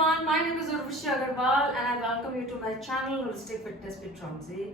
everyone, my name is Urvashi Agarwal and I welcome you to my channel Holistic Fitness with Tromsy।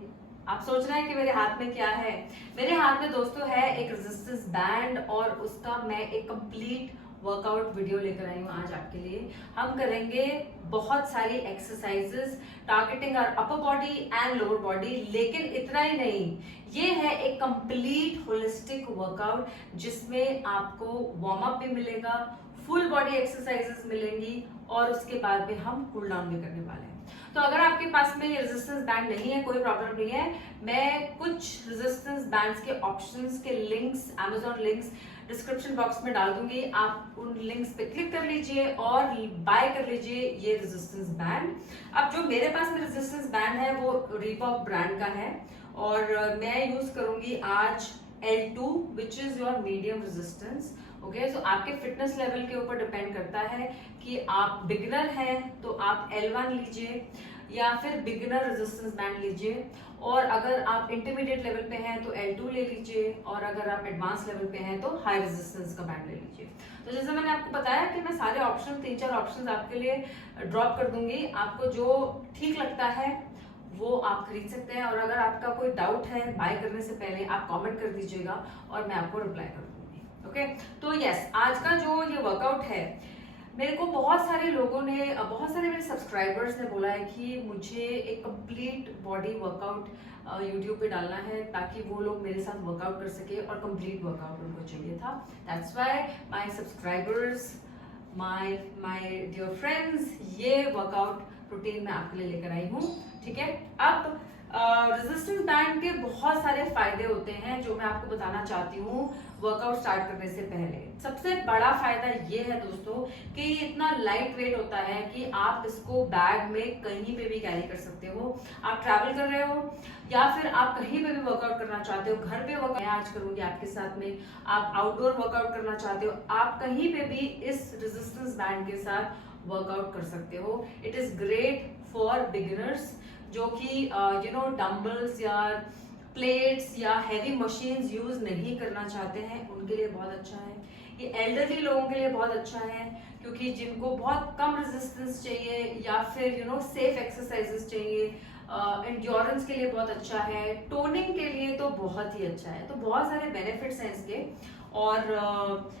आप सोच रहे हैं कि मेरे हाथ में क्या है? मेरे हाथ में दोस्तों है एक रेजिस्टेंस बैंड और उसका मैं एक कंप्लीट वर्कआउट वीडियो लेकर आई हूँ आज आपके लिए। हम करेंगे बहुत सारी exercises targeting our upper body and lower body, लेकिन इतना ही नहीं, ये है एक कंप्लीट होलिस्टिक वर्कआउट जिसमें आपको वार्म अप भी मिलेगा, फुल बॉडी एक्सरसाइजेस मिलेंगी और उसके बाद में हम कूल डाउन भी करने वाले हैं। तो अगर आपके पास में ये रेजिस्टेंस बैंड नहीं है, कोई प्रॉब्लम नहीं है, मैं कुछ रेजिस्टेंस बैंड्स के ऑप्शंस के links, Amazon links description box में डाल दूंगी। आप उन लिंक्स पे क्लिक कर लीजिए और बाय कर लीजिए ये रेजिस्टेंस बैंड। अब जो मेरे पास में रेजिस्टेंस बैंड है वो रीबॉक ब्रांड का है और मैं यूज करूंगी आज L2 which is your medium resistance. Okay, so आपके फिटनेस लेवल के ऊपर डिपेंड करता है कि आप बिगिनर हैं तो आप L1 लीजिए या फिर बिगिनर रेजिस्टेंस बैंड लीजिए, और अगर आप इंटरमीडिएट लेवल पे हैं तो L2 ले लीजिए, और अगर आप एडवांस लेवल पे हैं तो हाई रेजिस्टेंस का बैंड ले लीजिए। तो जैसे मैंने आपको बताया कि मैं सारे ऑप्शन 3-4 ऑप्शन आपके लिए ड्रॉप कर दूंगी, आपको जो ठीक लगता है वो आप खरीद सकते हैं, और अगर आपका कोई डाउट है बाय करने से पहले आप कमेंट कर दीजिएगा और मैं आपको रिप्लाई कर दूंगी। ओके, तो यस, आज का जो ये वर्कआउट है, मेरे को बहुत सारे लोगों ने, बहुत सारे मेरे सब्सक्राइबर्स ने बोला है कि मुझे एक कंप्लीट बॉडी वर्कआउट यूट्यूब पे डालना है ताकि वो लोग मेरे साथ वर्कआउट कर सके, और कंप्लीट वर्कआउट उनको चाहिए था। That's why my subscribers, my dear friends, ये वर्कआउट रूटीन मैं आपके लिए लेकर आई हूँ। ठीक है, अब रेजिस्टेंस बैंड के बहुत सारे फायदे होते हैं जो मैं आपको बताना चाहती हूँ वर्कआउट स्टार्ट करने से पहले। सबसे बड़ा फायदा ये है दोस्तों कि ये इतना लाइट वेट होता है कि आप इसको बैग में कहीं पे भी कैरी कर सकते हो। आप ट्रैवल कर रहे हो या फिर आप कहीं पे भी वर्कआउट करना चाहते हो, घर पे वर्कआउट मैं आज करूंगी आपके साथ में, आप आउटडोर वर्कआउट करना चाहते हो, आप कहीं पे भी इस रेजिस्टेंस बैंड के साथ वर्कआउट कर सकते हो। It is great for beginners जो कि डंबल्स या प्लेट्स या हैवी मशीन्स यूज नहीं करना चाहते हैं, उनके लिए बहुत अच्छा है। ये एल्डरली लोगों के लिए बहुत अच्छा है क्योंकि जिनको बहुत कम रेजिस्टेंस चाहिए या फिर सेफ एक्सरसाइजेस चाहिए, एंड्योरेंस के लिए बहुत अच्छा है, टोनिंग के लिए तो बहुत ही अच्छा है। तो बहुत सारे बेनिफिट्स हैं इसके, और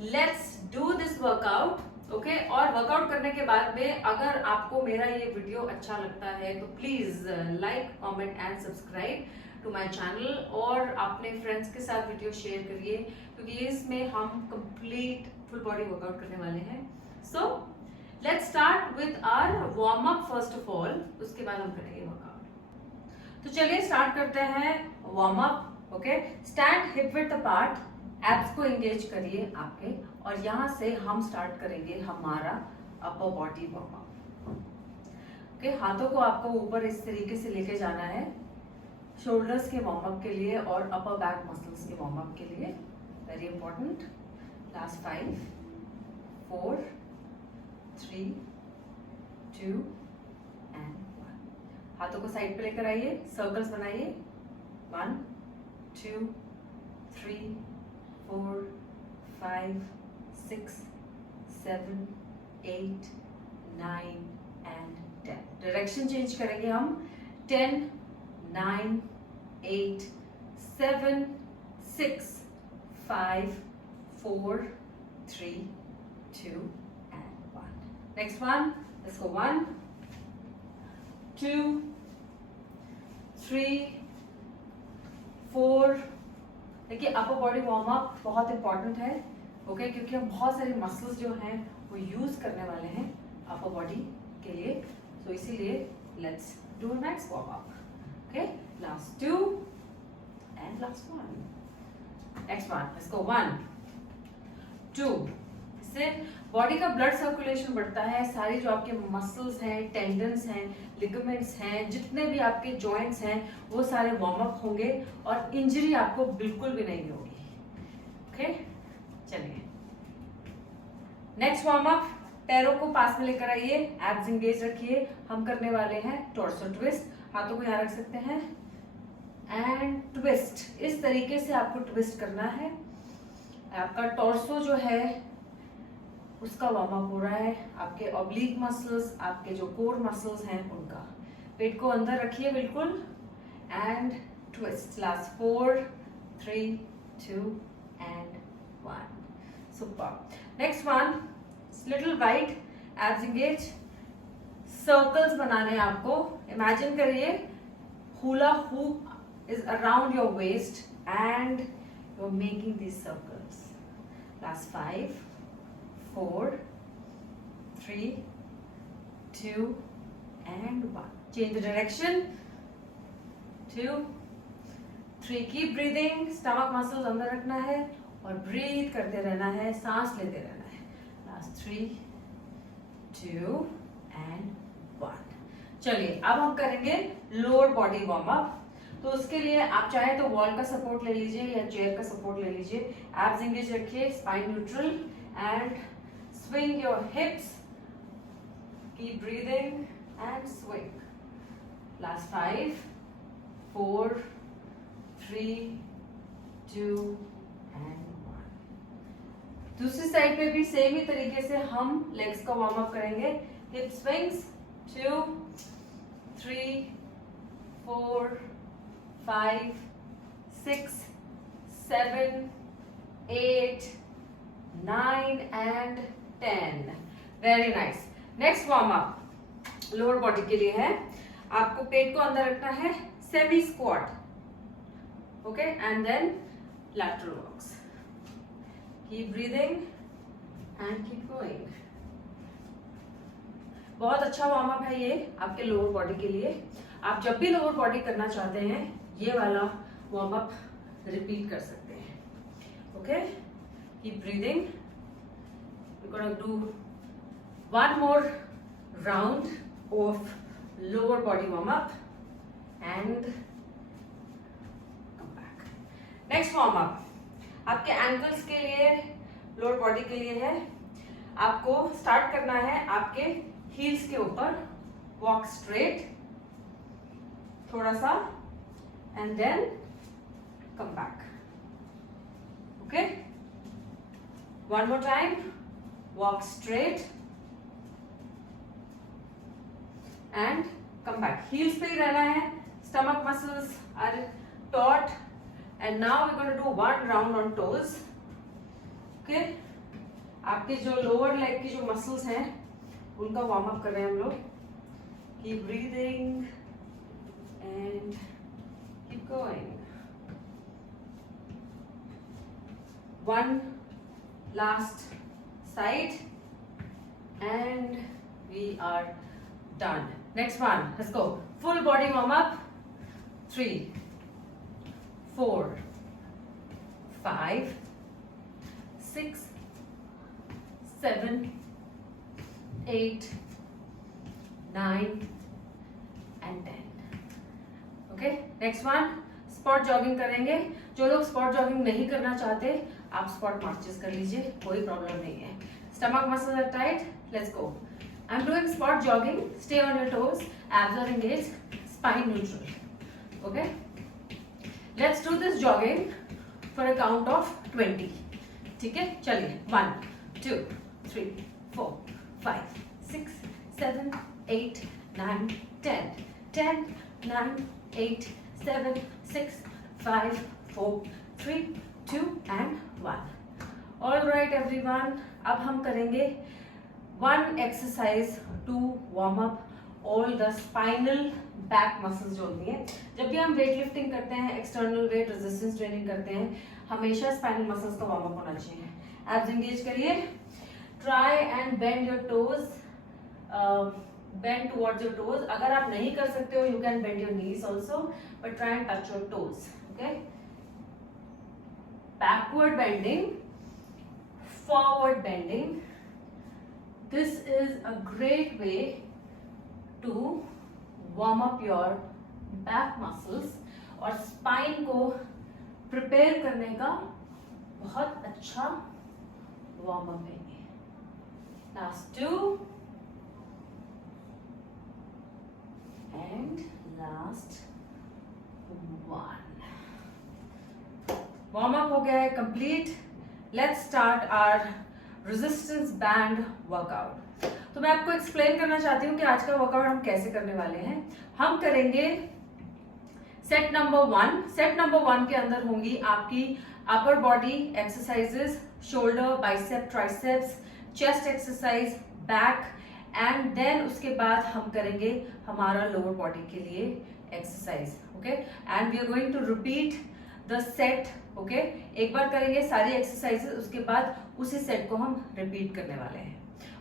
let's do this workout. Okay, और वर्कआउट करने के बाद में अगर आपको मेरा ये वीडियो अच्छा लगता है तो please like, comment and subscribe to my channel, और अपने फ्रेंड्स के साथ वीडियो शेयर करिए क्योंकि इसमें हम कंप्लीट फुल बॉडी वर्कआउट करने वाले हैं। So let's start with our warm up first of all, उसके बाद हम करेंगे वर्कआउट। तो चलिए स्टार्ट करते हैं warm up. Okay, stand hip width apart, abs को एंगेज करिए आपके, और यहाँ से हम स्टार्ट करेंगे हमारा upper body warm up. Okay, हाथों को आपको ऊपर इस तरीके से लेके जाना है शोल्डर्स के वार्म अप के लिए और अपर बैक मसल्स के वार्म अप के लिए, वेरी इंपॉर्टेंट। Last 5 4 3 2 and 1। हाथों को साइड पे लेकर आइए, सर्कल्स बनाइए, 1 2 3 4 5 6 7 8 9 एंड 10। डायरेक्शन चेंज करेंगे हम, 10 9 8 7 6 5 4 3 2 and 1। Next one, let's go 1 2 3 4। देखिए, अपर बॉडी वार्म अप बहुत इंपॉर्टेंट है, ओके, क्योंकि हम बहुत सारे मसल्स जो हैं वो यूज करने वाले हैं अपर बॉडी के लिए, तो इसीलिए let's do next warm up. Okay, last 2 and last 1। Next one, let's go 1 2। इससे बॉडी का ब्लड सर्कुलेशन बढ़ता है, सारी जो आपके मसल्स हैं, टेंडन्स हैं, लिगामेंट्स हैं, जितने भी आपके जॉइंट्स हैं वो सारे वार्म अप होंगे और इंजरी आपको बिल्कुल भी नहीं होगी। ओके, चलिए नेक्स्ट वार्म अप, पैरों को पास में लेकर आइए, एब्स एंगेज रखिए। हम करने वाले हैं टॉर्सो ट्विस्ट, हाथों को यहाँ रख सकते हैं एंड ट्विस्ट। इस तरीके से आपको ट्विस्ट करना है। आपका टॉर्सो जो है उसका वार्म अप हो रहा है, आपके ऑब्लिक मसल्स, आपके जो कोर मसल्स हैं उनका। पेट को अंदर रखिए बिल्कुल and twist. Last 4 3 2 and 1। Super. Next one, little wide abs engage. Circles बनाने हैं आपको। इमेजिन करिए hula hoop is around your waist and you're making these circles. Last 5 4 3 2 and 1. Change the direction. 2 3. Keep breathing. Stomach muscles अंदर रखना है और breathe करते रहना है, सांस लेते रहना है. Last 3 2 and 1. चलिए अब हम करेंगे लोअर बॉडी वार्म अप। तो उसके लिए आप चाहे तो वॉल का सपोर्ट ले लीजिए या चेयर का सपोर्ट ले लीजिए। एब्स एंगेज रखिए, spine neutral and swing your hips. Keep breathing and swing. Last 5 4 3 2 and 1। दूसरी साइड पे भी सेम ही तरीके से हम लेग्स का वार्म अप करेंगे। Hip swings 2 3 4 5 6 7 8 9 and 10। Very nice. Next warm up lower body के लिए है। आपको पेट को अंदर रखना है, semi squat, okay, and then lateral walks. Keep breathing and keep going. बहुत अच्छा वार्म अप है ये आपके लोअर बॉडी के लिए। आप जब भी लोअर बॉडी करना चाहते हैं ये वाला वार्म अप रिपीट कर सकते हैं, okay. Keep breathing. We gonna do one more round of lower body warm up and come back. Next warm up आपके एंकल्स के लिए, लोअर बॉडी के लिए है। आपको स्टार्ट करना है आपके हील्स के ऊपर। वॉक स्ट्रेट थोड़ा सा and then come back, okay. One more time. Walk straight and come back. Heels पे ही रहना है। Stomach muscles are taut and now we gonna do one round on toes, okay. आपके जो लोअर लेग की जो मसल्स हैं उनका वार्म अप कर रहे हैं हम लोग। Keep breathing and keep going. One last side and we are done. Next one, let's go. Full body warm up. 3 4 5 6 7 8 9 and 10, okay. Next one, spot jogging करेंगे। जो लोग स्पॉट जॉगिंग नहीं करना चाहते आप स्पॉट मार्चेस कर लीजिए, कोई प्रॉब्लम नहीं है। Stomach muscles are tight, let's go. I am doing spot jogging. Stay on your toes, abs are engage, spine neutral, okay. Let's do this jogging for a count of 20, ठीक है। चलिए 1 2 3 4 5 6 7 8 9 10 10 9 8 7 6 5 4 3 2 and 1। All right everyone, अब हम करेंगे one exercise to warm up all the spinal back muscles जो होती हैं। जब भी हम वेट लिफ्टिंग करते हैं, एक्सटर्नल वेट रेजिस्टेंस ट्रेनिंग करते हैं, हमेशा स्पाइनल मसल्स का वार्म अप होना चाहिए। एब्स एंगेज करिए। Try and bend your toes, bend towards your toes. अगर आप नहीं कर सकते हो you can bend your knees also, but try and touch your toes, okay. Backward bending, forward bending. This is a great way to warm up your back muscles और spine को prepare करने का बहुत अच्छा warm up है ये। Last 2 and last 1। warm up हो गया है complete। Let's start our resistance band workout. तो मैं आपको एक्सप्लेन करना चाहती हूँ कि आज का वर्कआउट हम कैसे करने वाले हैं। हम करेंगे सेट नंबर 1। सेट नंबर 1 के अंदर होंगी आपकी upper body exercises, shoulder, bicep, triceps, chest exercise, back, and then उसके बाद हम करेंगे हमारा लोअर बॉडी के लिए exercise. Okay, and we are going to repeat the set. Okay, एक बार करेंगे सारी एक्सरसाइजेस, उसके बाद उसी सेट को हम रिपीट करने वाले हैं।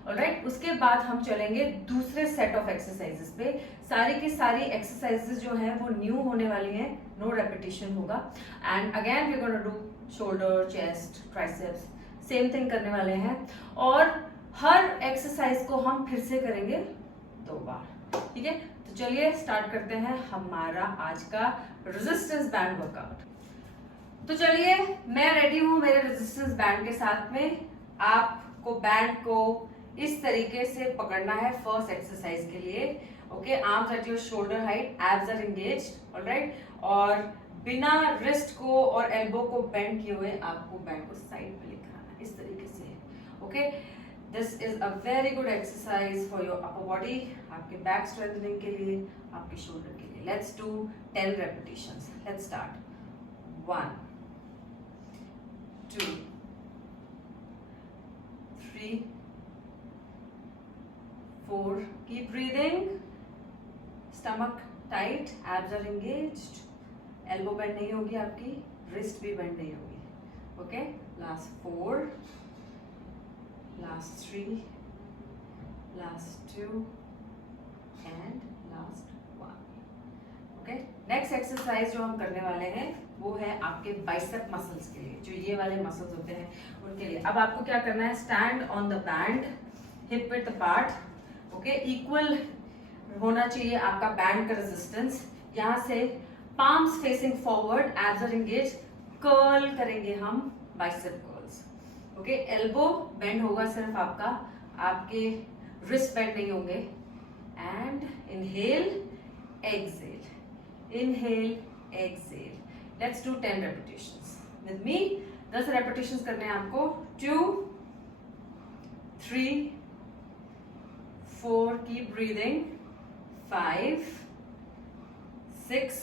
ऑलराइट, उसके बाद हम चलेंगे दूसरे सेट ऑफ एक्सरसाइजेस पे। सारी की सारी एक्सरसाइजेस जो हैं वो न्यू होने वाली हैं, नो रेपिटेशन होगा। And again we gonna do shoulder, chest, triceps, same thing करने वाले हैं। और हर एक्सरसाइज को हम फिर से करेंगे 2 बार। ठीक है, तो चलिए स्टार्ट करते हैं हमारा आज का रेजिस्टेंस बैंड वर्कआउट। तो चलिए, मैं रेडी हूं मेरे रेजिस्टेंस बैंड के साथ में। आपको बैंड को इस तरीके से पकड़ना है फर्स्ट एक्सरसाइज के लिए। Okay, arms at your shoulder height, abs are engaged, alright, और बिना रिस्ट को और एल्बो को बेंड किए हुए आपको बैंड को साइड पे लेकर आना, इस तरीके से। Okay, this is a very good exercise for your upper body, आपके बैक स्ट्रेंथनिंग के लिए, आपके शोल्डर के लिए। Let's do 10 repetitions. Let's start. 1 2 3 4, keep breathing, stomach tight, abs are engaged, elbow bend नहीं होगी आपकी, wrist भी bend नहीं होगी। Okay, last 4, last 3, last 2 and last 1। Okay, next exercise जो हम करने वाले हैं वो है आपके बाइसेप मसल्स के लिए, जो ये वाले मसल्स होते हैं उनके लिए। अब आपको क्या करना है, stand on the band, hip width apart. Okay, equal होना चाहिए आपका बैंड का रेजिस्टेंस। यहाँ से palms facing forward, abs are engage, curl करेंगे हम bicep curls. Okay, elbow bend होगा सिर्फ आपका, आपके रिस्ट बेंड नहीं होंगे। And inhale, exhale, inhale, exhale. Let's do 10 repetitions with me. 10 repetitions करने हैं आपको। 2 3 4, keep breathing, 5 6,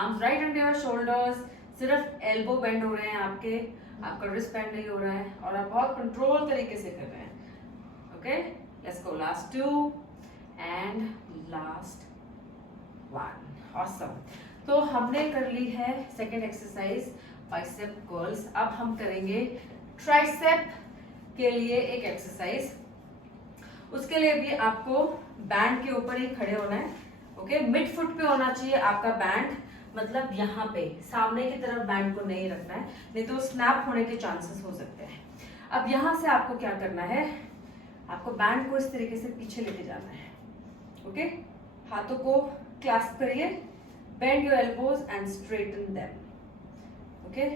arms right under your shoulders, सिर्फ एल्बो बेंड हो रहे हैं आपके, आपका रिस्ट बेंड नहीं हो रहा है, और आप बहुत कंट्रोल तरीके से कर रहे हैं। Okay, let's go, last 2 and last 1। Awesome. तो हमने कर ली है सेकेंड एक्सरसाइज बाइसेप कर्ल्स। अब हम करेंगे ट्राइसेप के लिए एक एक्सरसाइज। उसके लिए भी आपको बैंड के ऊपर ही खड़े होना है। ओके, मिड फुट पे होना चाहिए आपका बैंड, मतलब यहाँ पे सामने की तरफ बैंड को नहीं रखना है, नहीं तो स्नैप होने के चांसेस हो सकते हैं। अब यहाँ से आपको क्या करना है, आपको बैंड को इस तरीके से पीछे लेके जाना है। ओके, हाथों को क्लैस्प करिए, bend your elbows and straighten them. Okay,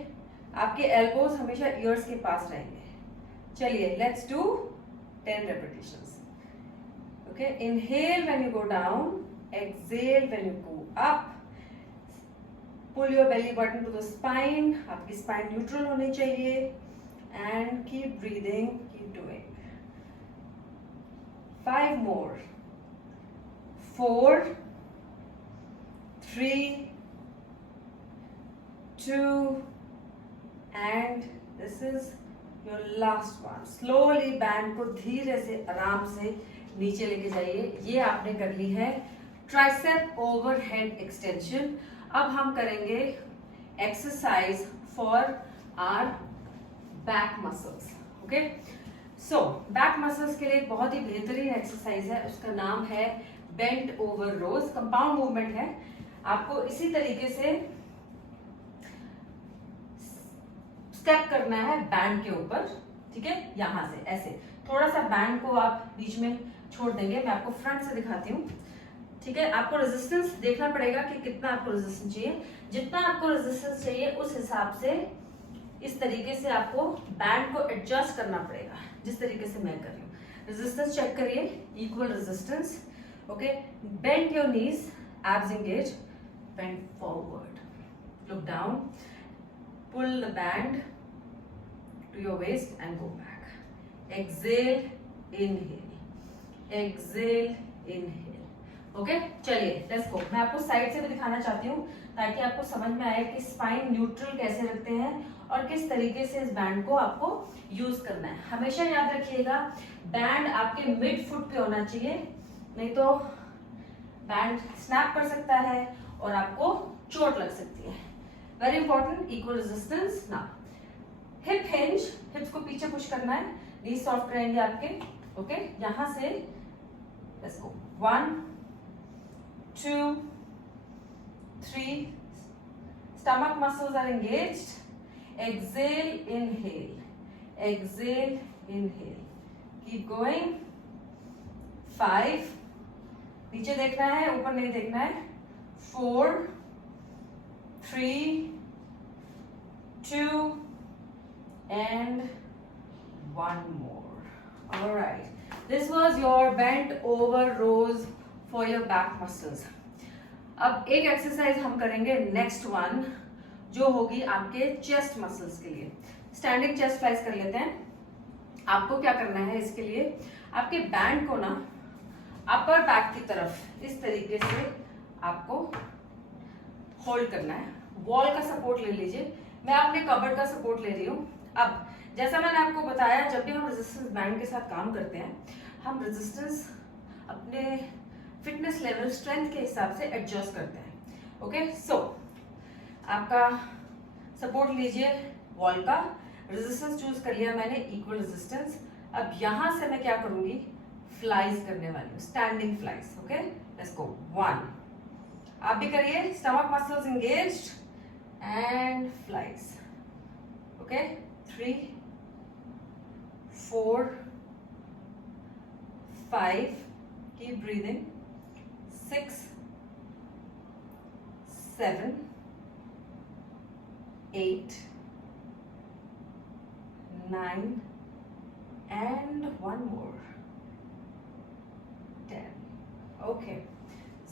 आपके एल्बोज हमेशा ईयर्स के पास रहेंगे। चलिए, let's do 10 repetitions। Okay, inhale when you go down, exhale when you go up, pull your belly button to the spine, आपकी spine neutral होनी चाहिए, and keep breathing, keep doing। 5 more, 4 3 2 and this is your last one। Slowly band को धीरे से आराम से नीचे लेके जाइए। ये आपने कर ली है ट्राइसेप ओवरहेड एक्सटेंशन। अब हम करेंगे exercise for our back muscles. Okay, so back muscles के लिए एक बहुत ही बेहतरीन एक्सरसाइज है, उसका नाम है बेंट ओवर रोज। कंपाउंड मूवमेंट है। आपको इसी तरीके से स्टेप करना है बैंड के ऊपर। ठीक है, यहां से ऐसे थोड़ा सा बैंड को आप बीच में छोड़ देंगे। मैं आपको फ्रंट से दिखाती हूँ। ठीक है, आपको रेजिस्टेंस देखना पड़ेगा कि कितना आपको रेजिस्टेंस चाहिए। जितना आपको रेजिस्टेंस चाहिए उस हिसाब से इस तरीके से आपको बैंड को एडजस्ट करना पड़ेगा, जिस तरीके से मैं कर रही हूँ। रेजिस्टेंस चेक करिए, equal resistance. Okay, bend your knees, abs engage, bend forward, look down, pull the band to your waist and go back, exhale, inhale, exhale, inhale. Okay, चलिए लेट्स गो। मैं आपको साइड से भी दिखाना चाहती हूँ ताकि आपको समझ में आए कि स्पाइन न्यूट्रल कैसे रखते हैं और किस तरीके से इस बैंड को आपको यूज करना है। हमेशा याद रखिएगा बैंड आपके मिड फुट पे होना चाहिए, नहीं तो बैंड स्नैप कर सकता है और आपको चोट लग सकती है। Very important, equal resistance. ना हिप हिंज, हिप्स को पीछे पुश करना है, नी सॉफ्ट रहेंगे आपके। ओके, यहां से let's go 1 2 3, stomach muscles are engaged, exhale, inhale, exhale, inhale, keep going, 5, नीचे देखना है, ऊपर नहीं देखना है, 4 3 2 and 1 more. All right, this was your bent over rows for your back muscles. अब एक एक्सरसाइज हम करेंगे नेक्स्ट वन, जो होगी आपके चेस्ट मसल्स के लिए। स्टैंडिंग चेस्ट फ्लाइज कर लेते हैं। आपको क्या करना है इसके लिए, आपके बैंड को ना अपर बैक की तरफ इस तरीके से आपको होल्ड करना है। वॉल का सपोर्ट ले लीजिए, मैं अपने कबर्ड का सपोर्ट ले रही हूँ। अब जैसा मैंने आपको बताया, जब भी हम रेजिस्टेंस बैंड के साथ काम करते हैं, हम रेजिस्टेंस अपने फिटनेस लेवल, स्ट्रेंथ के हिसाब से एडजस्ट करते हैं। ओके, सो आपका सपोर्ट लीजिए वॉल का, रेजिस्टेंस चूज कर लिया मैंने, इक्वल रेजिस्टेंस। अब यहां से मैं क्या करूंगी, फ्लाइज करने वाली हूँ, standing flies. Okay, let's go 1, आप भी करिए, stomach muscles engaged and flies. Okay, 3 4 5, keep breathing, 6 7 8 9 and 1 more, 10. Okay,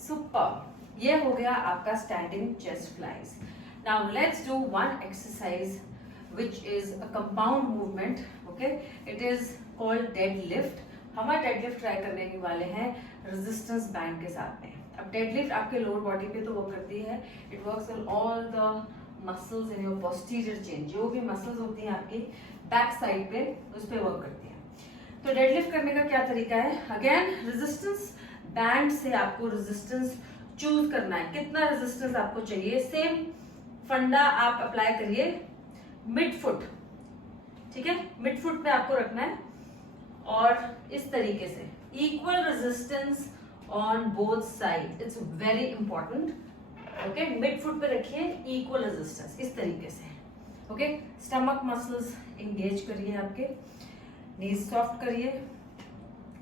super. ये हो गया आपका standing chest flies. Now let's do one exercise which is a compound movement. Okay, it is called deadlift. हम deadlift try करने वाले हैं resistance band के साथ में। अब डेडलिफ्ट आपके लोअर बॉडी पे तो वर्क करती है, it works on all the muscles in your posterior chain. जो भी मसल्स होती हैं आपकी बैक साइड पे, उस पे वर्क करती हैं। तो डेडलिफ्ट करने का क्या तरीका है, अगेन रेजिस्टेंस बैंड से आपको रेजिस्टेंस चूज करना है, कितना रेजिस्टेंस आपको चाहिए। सेम फंडा आप अप्लाई करिए मिड फुट, ठीक है, मिड फुट पे आपको रखना है और इस तरीके से equal resistance on both side, it's very important. Okay, mid foot पे रखिए, इक्वल रेजिस्टेंस इस तरीके से। ओके, स्टमक मसल्स एंगेज करिए, आपके नीज सॉफ्ट करिए।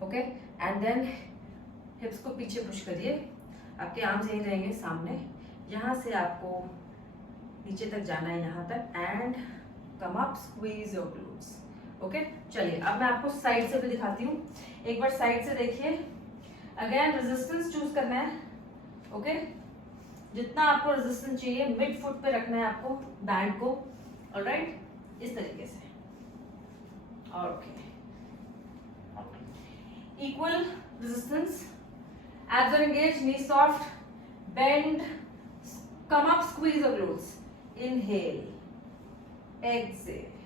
ओके, एंड देन हिप्स को पीछे पुश करिए, आपके आर्म्स यहीं रहेंगे सामने, यहां से आपको नीचे तक जाना है, यहां तक, and come up, squeeze your glutes. Okay, चलिए अब मैं आपको साइड से भी दिखाती हूँ। एक बार साइड से देखिए, अगेन रेजिस्टेंस चूज करना है। ओके, जितना आपको रेजिस्टेंस चाहिए मिड फुट पे रखना है आपको बैंड को। ऑलराइट, इस तरीके से। Okay, equal resistance, abs are engaged, knee soft, bend, come up, squeeze your glutes. Inhale, exhale,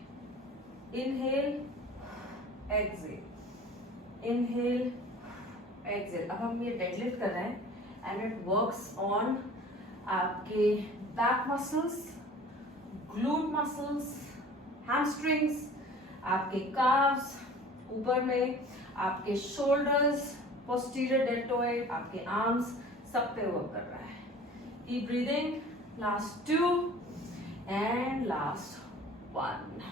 inhale, exhale, inhale, exhale। अब हम ये डेडलिफ्ट कर रहे हैं एंड इट वर्क्स ऑन आपके back muscles, glute muscles, hamstrings, आपके काव्स, ऊपर में आपके शोल्डर्स, पोस्टीरियर डेल्टोइड, आपके आर्म्स, सब पे वर्क कर रहा है। Keep breathing, last 2 and last 1।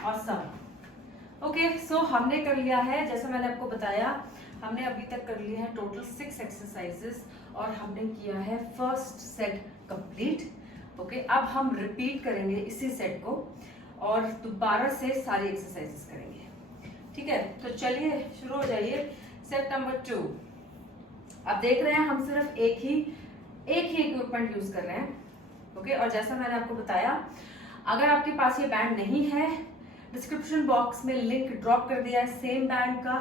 awesome। Okay, so हमने कर लिया है, जैसा मैंने आपको बताया, हमने अभी तक कर लिया है टोटल 6 एक्सरसाइजेस और हमने किया है फर्स्ट सेट कंप्लीट। ओके, अब हम रिपीट करेंगे इसी सेट को और दोबारा से सारी एक्सरसाइजेस करेंगे। ठीक है, तो चलिए शुरू हो जाइए। Set number 2। अब देख रहे हैं हम सिर्फ एक ही इक्विपमेंट यूज कर रहे हैं। ओके, और जैसा मैंने आपको बताया, अगर आपके पास ये बैंड नहीं है डिस्क्रिप्शन बॉक्स में लिंक ड्रॉप कर दिया है सेम बैंड का,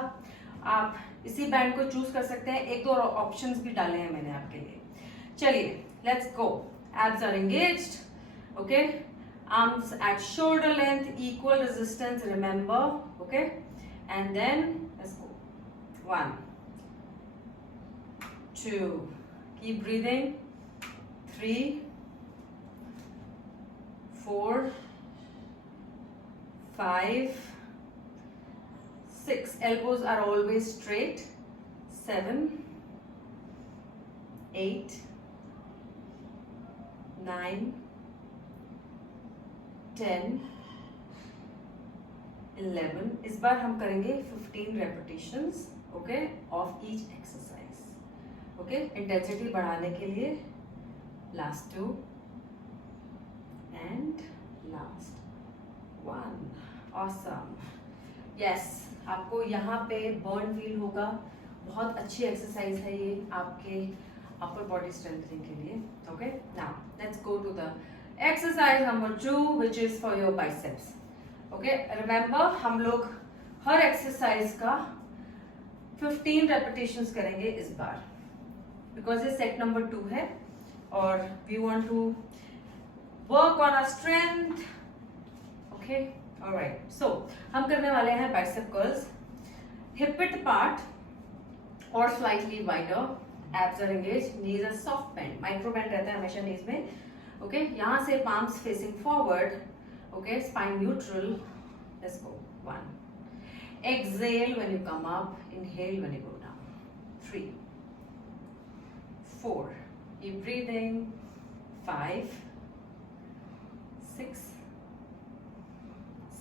आप इसी बैंड को चूज कर सकते हैं। एक दो और ऑप्शंस भी डाले हैं मैंने आपके लिए। चलिए let's go. Abs are engaged, okay, arms at shoulder length, equal resistance, remember, okay, and then let's go 1 2, keep breathing, 3 4 5 6, elbows are always straight, 7 8 9 10 11। इस बार हम करेंगे 15 repetitions, okay, of each exercise, okay. Intensity बढ़ाने के लिए last 2 and last 1। Awesome, yes, आपको यहाँ पे burn feel होगा। बहुत अच्छी एक्सरसाइज है ये आपके अपर बॉडी स्ट्रेंथनिंग के लिए, okay. Now let's go to the exercise number 2 which is for your biceps, okay. Remember हम लोग हर एक्सरसाइज का 15 रेपिटेशंस करेंगे इस बार, बिकॉज ये सेट नंबर 2 है और we want to work on our strength, okay. Alright, so हम करने वाले हैं bicep curls, hip width apart और slightly wider, abs are engaged, knees are soft bend, micro bend रहता है हमेशा नीज में, ओके। यहाँ से palms facing forward, okay, spine neutral, let's go 1, exhale when you come up, inhale when you go down, 3 4, keep breathing, 5 6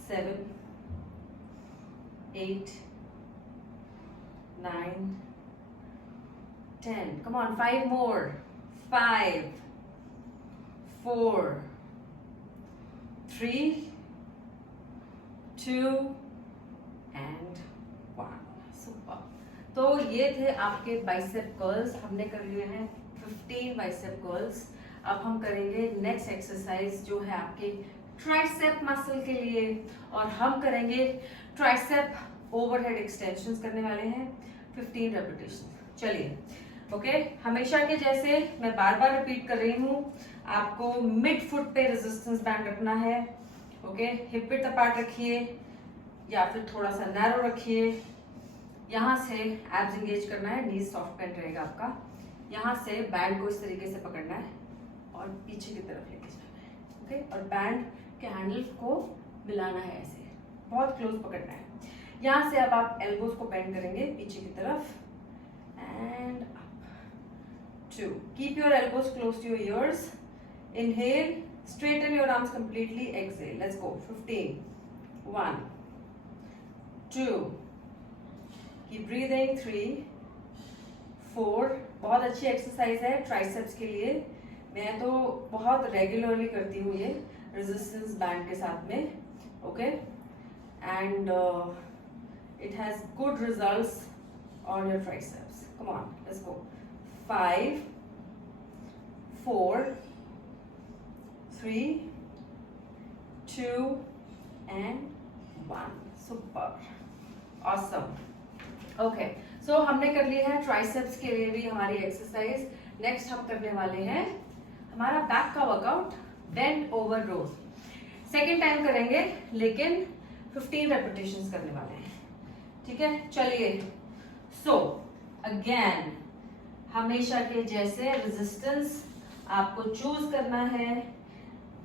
7 8 9 10, come on, 5 more, 5 4 3 2 and 1। Super. तो ये थे आपके बाइसेप कर्ल्स, हमने कर लिए हैं 15 बाइसेप कर्ल्स। अब हम करेंगे नेक्स्ट एक्सरसाइज जो है आपके ट्राइसेप मसल के लिए, और हम करेंगे ट्राइसेप ओवरहेड एक्सटेंशंस करने वाले हैं 15 रेपिटेशन। चलिए, ओके, हमेशा के जैसे मैं बार बार रिपीट कर रही हूँ, आपको मिड फुट पे रेजिस्टेंस बैंड रखना है, ओके। हिप विड्थ अपार्ट रखिए या फिर थोड़ा सा नैरो रखिए। यहाँ से एब्स एंगेज करना है, नीज सॉफ्ट बेंड रहेगा आपका। यहाँ से बैंड को इस तरीके से पकड़ना है और पीछे की तरफ लेके जाना है, ओके। और बैंड के हैंडल को मिलाना है, ऐसे बहुत क्लोज पकड़ना है। यहाँ से अब आप एल्बोज को बेंड करेंगे पीछे की तरफ and up. 2, keep your elbows close to your ears, inhale, straighten your arms completely, exhale, let's go, 15 1 2, keep breathing, 3 4। बहुत अच्छी एक्सरसाइज है ट्राइसेप्स के लिए, मैं तो बहुत रेगुलरली करती हूँ ये रेजिस्टेंस बैंड के साथ में, okay, and it has good results on your triceps. Come on, let's go, 5 4 3 2 and 1। Super, awesome, okay. So हमने कर लिया है ट्राइसेप्स के लिए भी हमारी एक्सरसाइज। नेक्स्ट हम करने वाले हैं हमारा बैक का वर्कआउट, बेंड ओवर रोज। सेकेंड टाइम करेंगे लेकिन 15 रेपिटेशंस करने वाले हैं, ठीक है। चलिए, सो अगेन हमेशा के जैसे रेजिस्टेंस आपको चूज करना है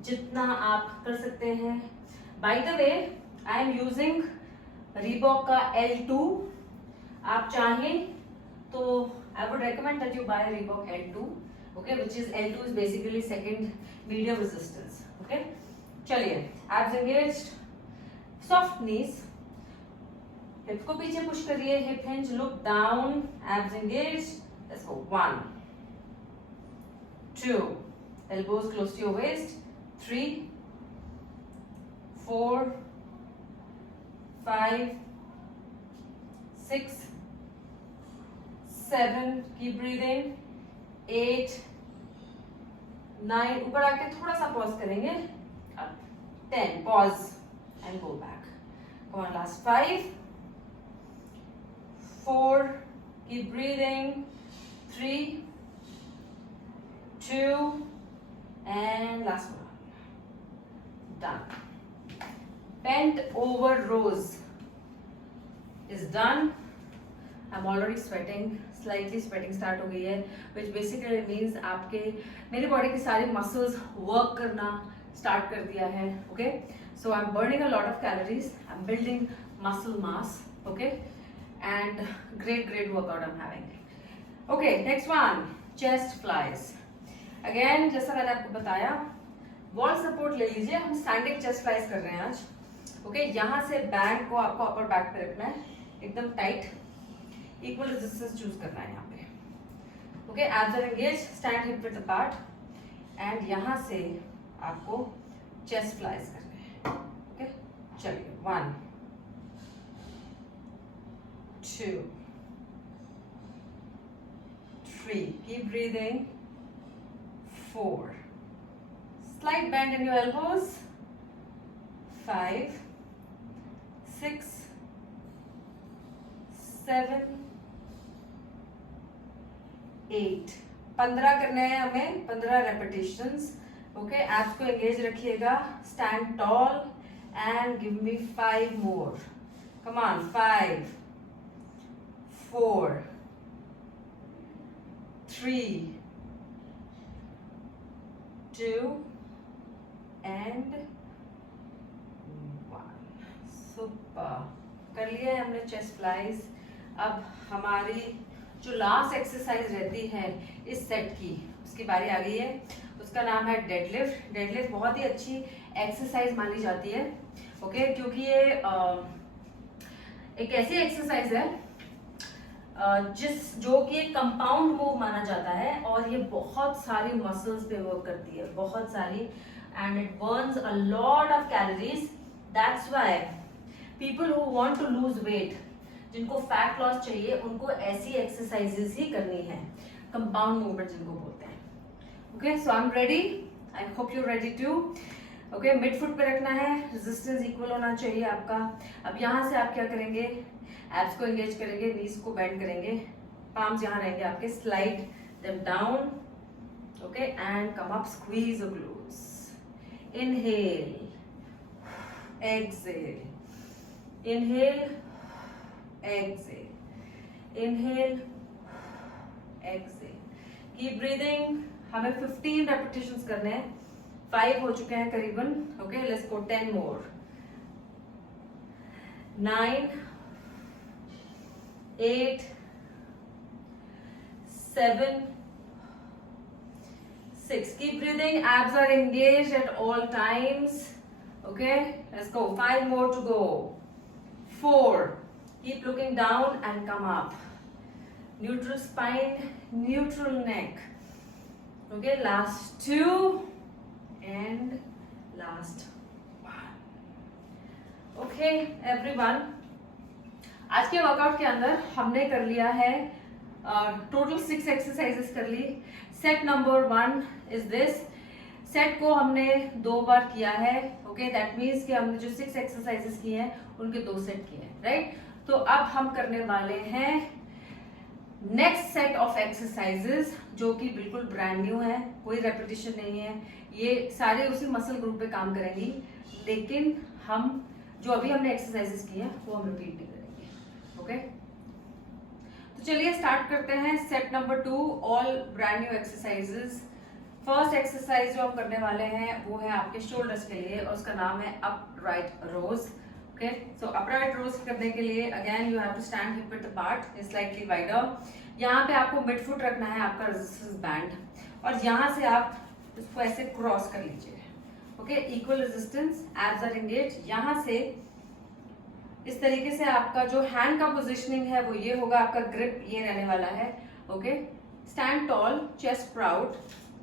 जितना आप कर सकते हैं। By the way, I am using Reebok का L2। आप चाहें तो I would recommend that you buy Reebok L2, okay, which is L2 is basically second medium resistance, okay. चलिए, abs engaged, soft knees, hips को पीछे push करिए, hip hinge, look down, abs engaged, let's go, 1 2, elbows close to your waist, 3 4 5 6 7, keep breathing, 8 9, ऊपर आके थोड़ा सा pause करेंगे, 10, pause and go back, Come on, last 5, 4, keep breathing, 3, 2, and last one. Done. Bent over rows is done. I'm already sweating, slightly sweating start हो गई है, which basically means आपके मेरी बॉडी की सारी muscles work करना start कर दिया है. Okay, so I'm burning a lot of calories. I'm building muscle mass. Okay, and great workout I'm having. Okay, next one, chest flies. Again, जैसा मैंने आपको बताया, वॉल सपोर्ट ले लीजिए. हम स्टैंडिंग चेस्ट फ्लाइज कर रहे हैं आज. ओके, यहाँ से बैंड को आपको अपर बैक पे रखना है, एकदम टाइट. इक्वल रेजिस्टेंस चूज करना है यहाँ पे. Okay, abs are engage, stand hip width apart, and यहाँ से आपको चेस्ट फ्लाइज करने हैं. ओके, चलिए. 1, 2, 3, keep breathing. 4, slight bend in your elbows. 5, 6, 7, 8. 15 करने हैं हमें, 15 रेपिटेशंस. ओके, एब्स को एंगेज रखिएगा. Stand tall and give me 5 more. Come on. 5, 4, 3, 2, and 1. Super. कर लिया है हमने चेस्ट फ्लाइज. अब हमारी जो लास्ट एक्सरसाइज रहती है इस सेट की, उसकी बारी आ गई है. उसका नाम है डेडलिफ्ट. डेडलिफ्ट बहुत ही अच्छी एक्सरसाइज मानी जाती है. ओके, क्योंकि ये एक ऐसी एक्सरसाइज है जो कि एक कंपाउंड मूव माना जाता है, और ये बहुत सारी मसल्स पे वर्क करती है, बहुत सारी, and it burns a lot of calories. That's why people who want to lose weight, जिनको फैट लॉस चाहिए, उनको ऐसी एक्सरसाइजेस ही करनी है, कंपाउंड मूवमेंट जिनको बोलते हैं. Okay, so I am ready. I hope you ready too. Okay, mid foot पे रखना है, रेजिस्टेंस इक्वल होना चाहिए आपका. अब यहाँ से आप क्या करेंगे, एब्स को एंगेज करेंगे, नीज को बेंड करेंगे, पाम्स यहाँ रहेंगे आपके, slide them down. Okay, and come up, squeeze your glutes. Inhale, exhale, inhale, exhale, inhale, exhale. Keep breathing. हमें 15 रेपिटेशंस करने हैं. 5 हो चुके हैं करीबन. Okay, let's go. 10 more. 9, 8, 7, 6. Keep breathing. Abs are engaged at all times. Okay, let's go. 5 more to go. 4. Keep looking down and come up. Neutral spine, neutral neck. Okay, last 2 and last 1. Okay, everyone. आज के workout के अंदर हमने कर लिया है total 6 exercises कर ली. Set number 1 is this. Set को हमने 2 बार किया है. ओके, दैट मीन्स कि हमने जो 6 एक्सरसाइजेस किए हैं उनके 2 सेट किए हैं, राइट. तो अब हम करने वाले हैं नेक्स्ट सेट ऑफ एक्सरसाइजेस, जो कि बिल्कुल ब्रांड न्यू है, कोई रेपिटेशन नहीं है. ये सारे उसी मसल ग्रुप पे काम करेंगी, लेकिन हम जो अभी हमने एक्सरसाइजेस की हैं वो हम रिपीट नहीं करेंगे. ओके, तो चलिए स्टार्ट करते हैं. Set number 2, all brand new exercises. First exercise जो हम करने वाले हैं वो है आपके शोल्डर्स के लिए, और उसका नाम है upright rows. Okay, so upright rows करने के लिए again you have to stand hip width apart, slightly wider. यहाँ पे आपको मिड फुट रखना है आपका रेजिस्टेंस बैंड, और यहाँ से आप इसको ऐसे क्रॉस कर लीजिए. Okay, equal resistance, abs are engage. यहाँ से इस तरीके से आपका जो हैंड का पोजिशनिंग है वो ये होगा, आपका ग्रिप ये रहने वाला है. Okay, stand toll, chest proud,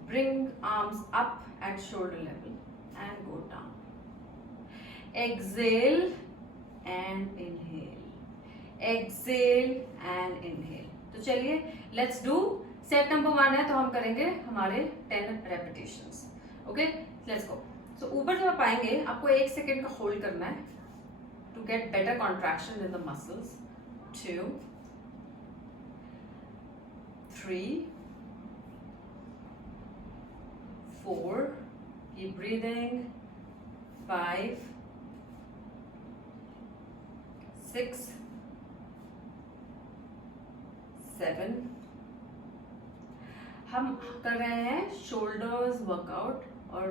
bring arms up at shoulder level and go down. Exhale and inhale. Exhale and inhale. तो चलिए लेट्स डू. सेट नंबर 1 है तो हम करेंगे हमारे 10 repetitions. Okay, let's go. So ऊपर जब आप आएंगे आपको 1 सेकेंड का होल्ड करना है. to get better contraction in the muscles. 2, 3, 4, keep breathing. 5, 6, 7. हम कर रहे हैं शोल्डर्स वर्कआउट और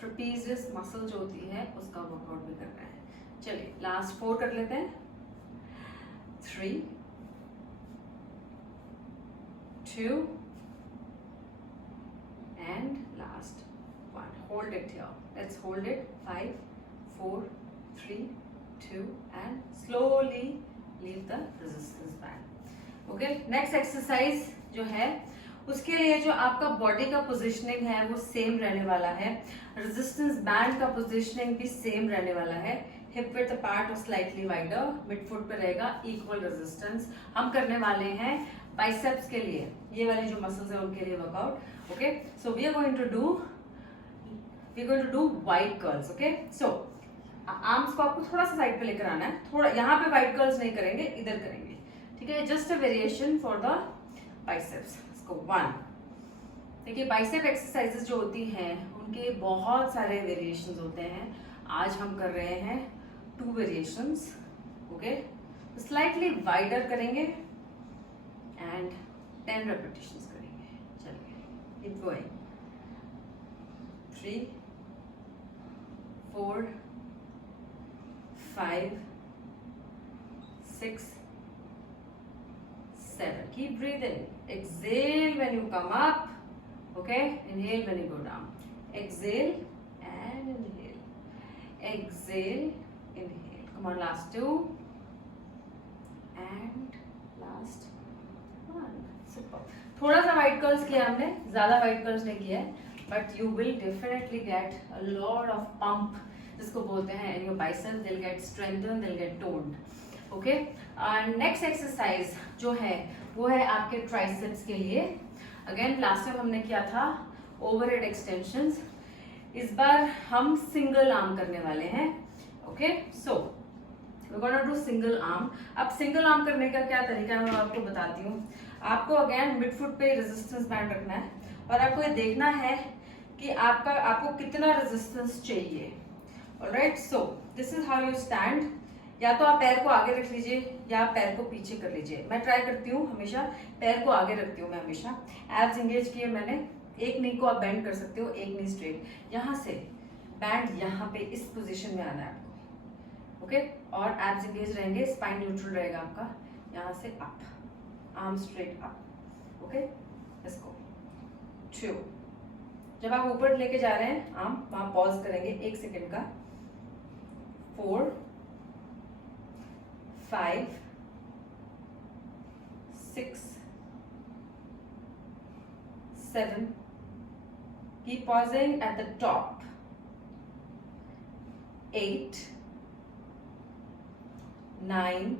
ट्रेपीजियस मसल जो होती है उसका वर्कआउट भी कर रहे हैं. चलिए लास्ट 4 कर लेते हैं. 3, 2 and last 1. Hold it here. Let's hold it. 5, 4, 3, 2 and slowly leave the resistance band. Okay, next exercise जो है उसके लिए जो आपका बॉडी का पोजिशनिंग है वो सेम रहने वाला है. रेजिस्टेंस बैंड का पोजिशनिंग भी सेम रहने वाला है. हिप विड्थ अपार्ट और स्लाइटली वाइडर. मिड फुट पे रहेगा इक्वल रेजिस्टेंस. हम करने वाले हैं बाइसेप्स के लिए, ये वाली जो मसल्स है उनके लिए workout. Okay, so we are going to do wide curls. Okay, so arms को आपको थोड़ा सा साइड पे लेकर आना है. थोड़ा यहाँ पे वाइड कर्ल्स नहीं करेंगे, इधर करेंगे. ठीक है, just a variation for the biceps. इसको 1. देखिए बाइसेप एक्सरसाइजेस जो होती हैं उनके बहुत सारे वेरिएशंस होते हैं. आज हम कर रहे हैं 2 वेरिएशंस. ओके, स्लाइटली वाइडर करेंगे एंड 10 रेपिटेशंस करेंगे. चलिए keep going. 3, 4, 5, 6, 7. Keep breathing. Exhale when you come up. Okay, inhale when you go down. Exhale and inhale. Exhale, inhale. Come on, last 2 and last 1. Super. थोड़ा सा wide curls किया हमने, ज्यादा wide curls नहीं किया है, but you will definitely get a lot of pump, जिसको बोलते हैं in your biceps. They'll get strengthened, they'll get toned. Okay, next exercise जो है वो है आपके ट्राइसेप्स के लिए. अगेन लास्ट टाइम हमने किया था ओवरहेड एक्सटेंशंस. इस बार हम सिंगल आर्म करने वाले हैं. Okay, so we gonna do single arm. अब सिंगल आर्म करने का क्या तरीका है मैं आपको बताती हूँ. आपको अगेन मिड फुट पे रेजिस्टेंस बैंड रखना है और आपको ये देखना है कि आपको कितना रेजिस्टेंस चाहिए. Alright, so this is how you stand. या तो आप पैर को आगे रख लीजिए या आप पैर को पीछे कर लीजिए. मैं ट्राई करती हूँ हमेशा पैर को आगे रखती हूँ. मैं हमेशा एब्स एंगेज किए मैंने. एक नी को आप बेंड कर सकते हो, एक नी स्ट्रेट. यहाँ से बैंड यहाँ पे इस पोजीशन में आना है आपको. ओके, और एब्स एंगेज रहेंगे, स्पाइन न्यूट्रल रहेगा आपका. यहाँ से up, arm straight up. Okay, इसको 2. जब आप ऊपर लेके जा रहे हैं आर्म, वहां पॉज करेंगे 1 सेकेंड का. 4, 5, 6, 7. Keep pausing at the top. 8, 9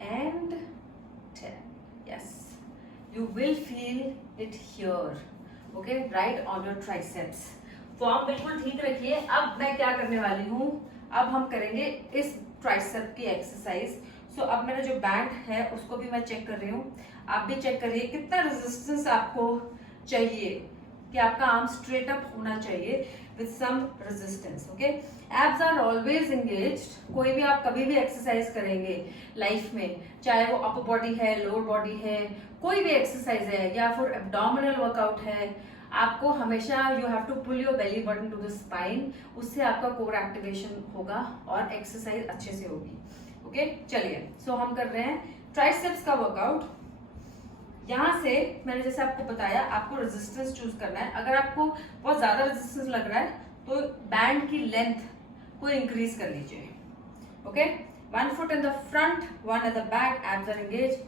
and 10. Yes, you will feel it here. Okay, right on your triceps. Form बिल्कुल ठीक रखिए. अब मैं क्या करने वाली हूँ, अब हम करेंगे इस ट्राइसेप की एक्सरसाइज. सो अब मेरा जो बैंड है उसको भी मैं चेक कर रही हूँ. आप भी चेक करिए कितना रेजिस्टेंस आपको चाहिए, कि आपका आर्म स्ट्रेट अप होना चाहिए with some resistance. Okay, abs are always engaged. कोई भी आप कभी भी एक्सरसाइज करेंगे लाइफ में, चाहे वो अपर बॉडी है, लोअर बॉडी है, कोई भी एक्सरसाइज है या फिर एब्डोमिनल वर्कआउट है, आपको हमेशा you have to pull your belly button to the spine. उससे आपका कोर एक्टिवेशन होगा और एक्सरसाइज अच्छे से होगी. ओके, चलिए. सो हम कर रहे हैं ट्राइसेप्स का वर्कआउट. यहाँ से मैंने जैसे आपको बताया आपको रेजिस्टेंस चूज करना है. अगर आपको बहुत ज्यादा रेजिस्टेंस लग रहा है तो बैंड की लेंथ को इंक्रीज कर लीजिए. Okay, 1 foot in the front, 1 at the back, abs are engaged.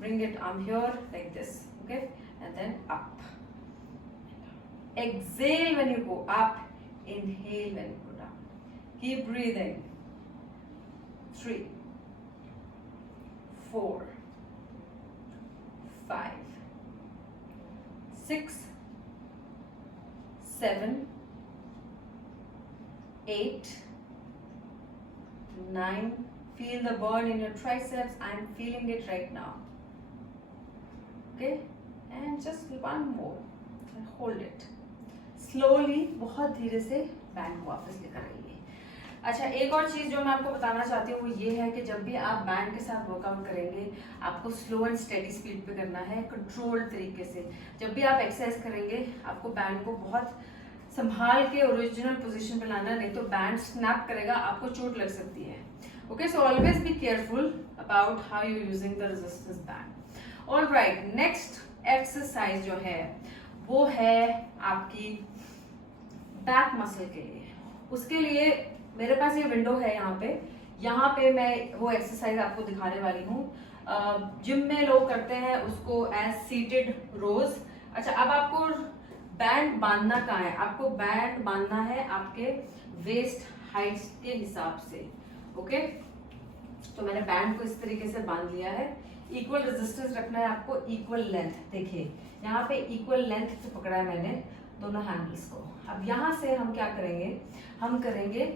Bring it arm here like this. Okay, and then up. Exhale when you go up, inhale when you go down. Keep breathing. 3, 4, 5, 6, 7, 8, 9. Feel the burn in your triceps. I'm feeling it right now. Okay, and just one more. Hold it. Slowly, बहुत धीरे से band को वापस लेकर आइए. अच्छा, एक और चीज जो मैं आपको बताना चाहती हूँ वो ये है कि जब भी आप बैंड के साथ वर्कआउट करेंगे आपको स्लो एंड स्टेडी स्पीड पे करना है, कंट्रोल्ड तरीके से. जब भी आप एक्सरसाइज करेंगे आपको बैंड को बहुत संभाल के ओरिजिनल पोजीशन पे लाना, नहीं तो बैंड स्नैप करेगा, आपको चोट लग सकती है. Okay, so always be careful about how you using the resistance band. Alright, next exercise जो है वो है आपकी बैक मसल के लिए. उसके लिए मेरे पास ये विंडो है यहाँ पे मैं वो एक्सरसाइज आपको दिखाने वाली हूँ. जिम में लोग करते हैं उसको एज सीटेड रोज. अच्छा, अब आपको बैंड बांधना कहाँ है? आपको बैंड बांधना है आपके वेस्ट हाइट के हिसाब से. ओके, तो मैंने बैंड को इस तरीके से बांध लिया है. इक्वल रेजिस्टेंस रखना है आपको, इक्वल लेंथ. देखिए यहाँ पे इक्वल लेंथ पे पकड़ा है मैंने दोनों हैंडल्स को. अब यहाँ से हम क्या करेंगे, हम करेंगे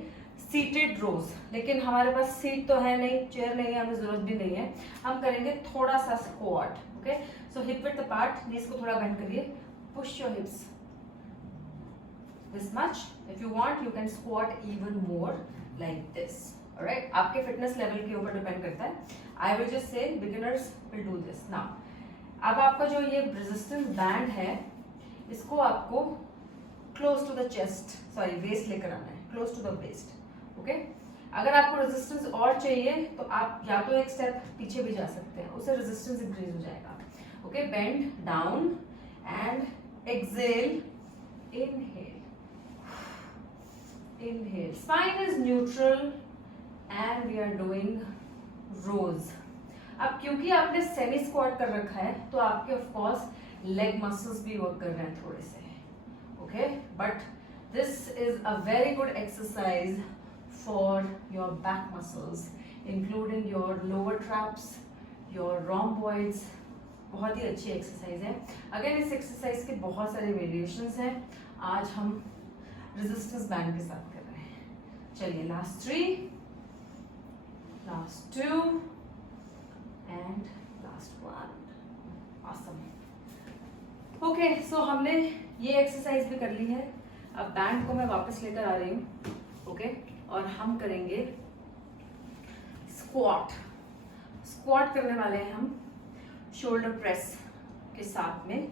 सीटेड रोज. लेकिन हमारे पास सीट तो है नहीं, चेयर नहीं है, हमें जरूरत भी नहीं है. हम करेंगे थोड़ा सा स्क्वाट. ओके, सो हिप विड्थ अपार्ट, नीज को थोड़ा बेंड करिए. Push your hips this much. If you want, you can squat even more like this. Alright, आपके फिटनेस लेवल के ऊपर डिपेंड करता है. I will just say beginners will do this. Now, अब आपका जो ये रेजिस्टेंस बैंड है इसको आपको close to the chest, sorry waist लेकर आना है, close to the waist. Okay, अगर आपको रेजिस्टेंस और चाहिए तो आप या तो एक स्टेप पीछे भी जा सकते हैं, उससे रेजिस्टेंस इंक्रीज हो जाएगा. Okay, bend down and exhale, inhale, inhale. Spine is neutral and we are doing rows. अब क्योंकि आपने सेमी स्क्वाट कर रखा है तो आपके ऑफ कोर्स लेग मसल्स भी वर्क कर रहे हैं थोड़े से. Okay, but this is a very good exercise for your back muscles including your lower traps, your rhomboids. बहुत ही अच्छी एक्सरसाइज है. अगर इस एक्सरसाइज के बहुत सारे वेरिएशंस हैं, आज हम रेजिस्टेंस बैंड के साथ कर रहे हैं. चलिए, last 3, last 2 and last 1. Awesome. Okay, so हमने ये एक्सरसाइज भी कर ली है. अब बैंड को मैं वापस लेकर आ रही हूँ. ओके, और हम करेंगे स्क्वाट. स्क्वाट करने वाले हैं हम शोल्डर प्रेस के साथ में.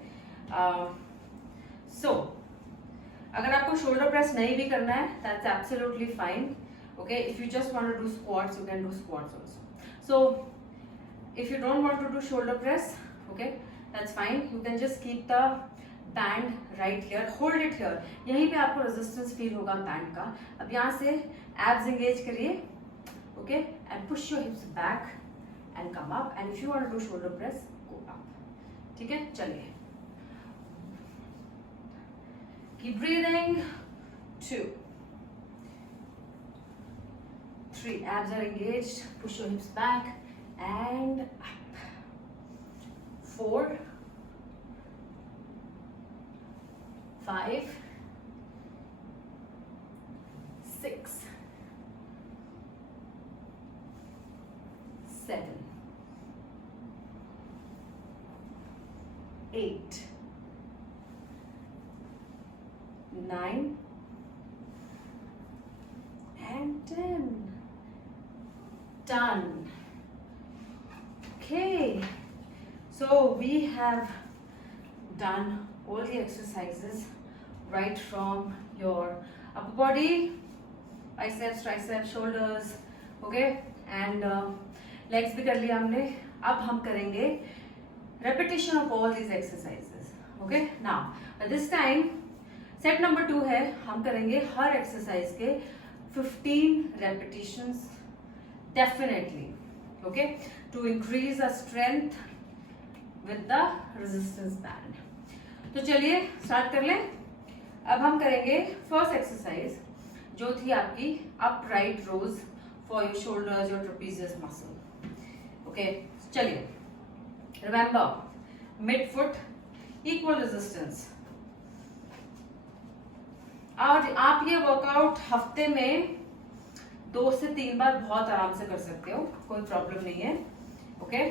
सो अगर आपको शोल्डर प्रेस नहीं भी करना है that's absolutely fine. Okay, if you just want to do squats you can do squats also. So if you don't want to do shoulder press, okay, that's fine. You can just keep the band right here, hold it here. यहीं पे आपको resistance feel होगा band का. अब यहाँ से abs engage करिए. Okay, and push your hips back and come up, and if you want to do shoulder press, go up. ठीक है, चलिए. Keep breathing. 2, 3, abs are engaged. Push your hips back and up. 4, 5, 6, 7, 8, 9 and 10. Done. Okay, so we have done all the exercises right from your upper body, biceps, triceps, shoulders. Okay, and legs भी कर लिया हमने. अब हम करेंगे repetition of all these exercises. Okay, now this time set number 2 है, हम करेंगे हर एक्सरसाइज के 15 repetitions definitely. Okay, to increase the strength with the resistance band. तो चलिए स्टार्ट कर लें. अब हम करेंगे फर्स्ट एक्सरसाइज जो थी आपकी upright rows for your shoulders, your trapezius muscle. Okay, चलिए. Remember, mid-foot, equal resistance. और आप ये वर्कआउट हफ्ते में 2 से 3 बार बहुत आराम से कर सकते हो, कोई प्रॉब्लम नहीं है. Okay,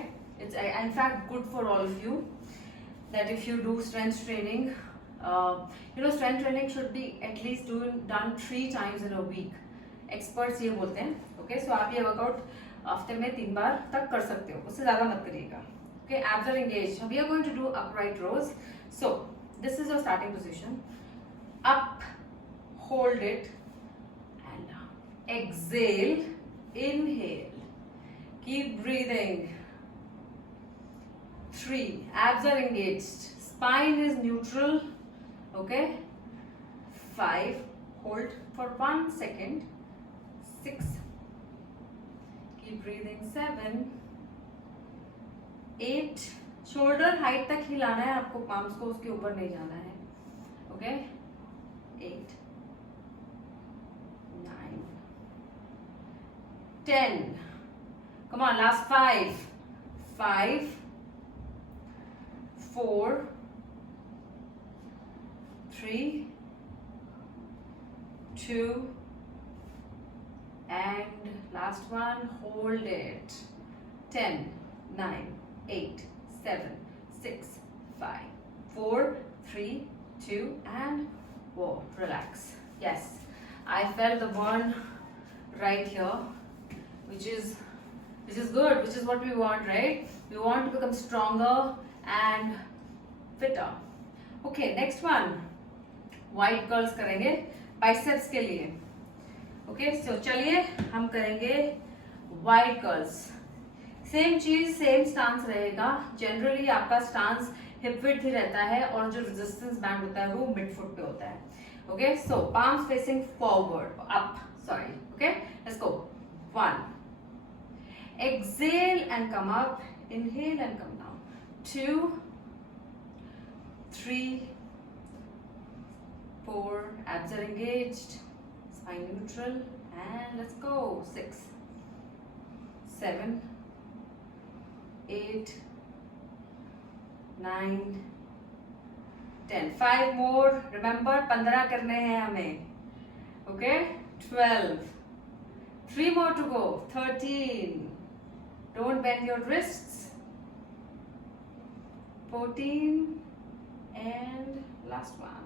it's in fact good for all of you that if you do strength training, strength training should be at least done 3 times in a week. Experts ये बोलते हैं. ओके, सो आप ये वर्कआउट हफ्ते में 3 बार तक कर सकते हो, उससे ज्यादा मत करिएगा. Okay, abs are engaged. We are going to do upright rows. So this is your starting position. Up, hold it, and exhale, inhale, keep breathing. 3, abs are engaged, spine is neutral. Okay, 5, hold for 1 second. 6, keep breathing. 7, 8, shoulder height तक ही लाना है आपको, palms को उसके ऊपर नहीं जाना है. Okay, 8, 9, 10, come on, last 5, 5, 4, 3, 2, and last one, hold it. 10, 9, 8, 7, 6, 5, 4, 3, 2, and whoa, relax. Yes, I felt the burn right here, which is good, which is what we want, right? We want to become stronger and fitter. Okay, next one, wide curls करेंगे biceps के लिए. Okay, so चलिए हम करेंगे wide curls. Same चीज, same stance रहेगा. Generally आपका stance hip width ही रहता है और जो रेजिस्टेंस बैंड होता है वो मिड फुट पे होता है. Okay, so palms facing forward, up, sorry. Okay, let's go. 1, exhale and come up, inhale and come down. 2, 3, 4, abs are engaged, spine neutral, and let's go. 6, 7, 8, 9, 10. 5 more. Remember, 15 करने हैं हमें. Okay, 12. 3 more to go. 13. Don't bend your wrists. 14, and last one.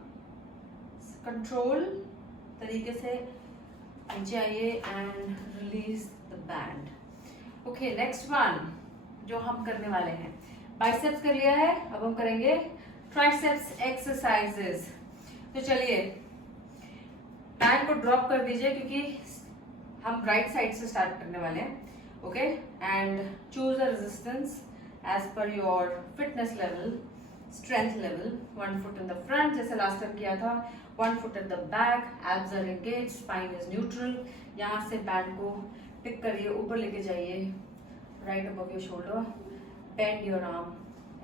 Control तरीके से नीचे आइए and release the band. Okay, next one जो हम करने वाले हैं, बाइसेप्स कर लिया है, अब हम करेंगे ट्राइसेप्स एक्सरसाइजेस. तो चलिए बैंड को ड्रॉप कर दीजिए क्योंकि हम राइट साइड से स्टार्ट करने वाले हैं. Okay, and choose a resistance as per your fitness level, strength level. 1 foot in the front जैसे लास्ट टाइम किया था, 1 foot at the back, abs are engaged, spine is neutral. यहाँ से band को पिक करिए, ऊपर लेके जाइए, right above your shoulder. Bend your arm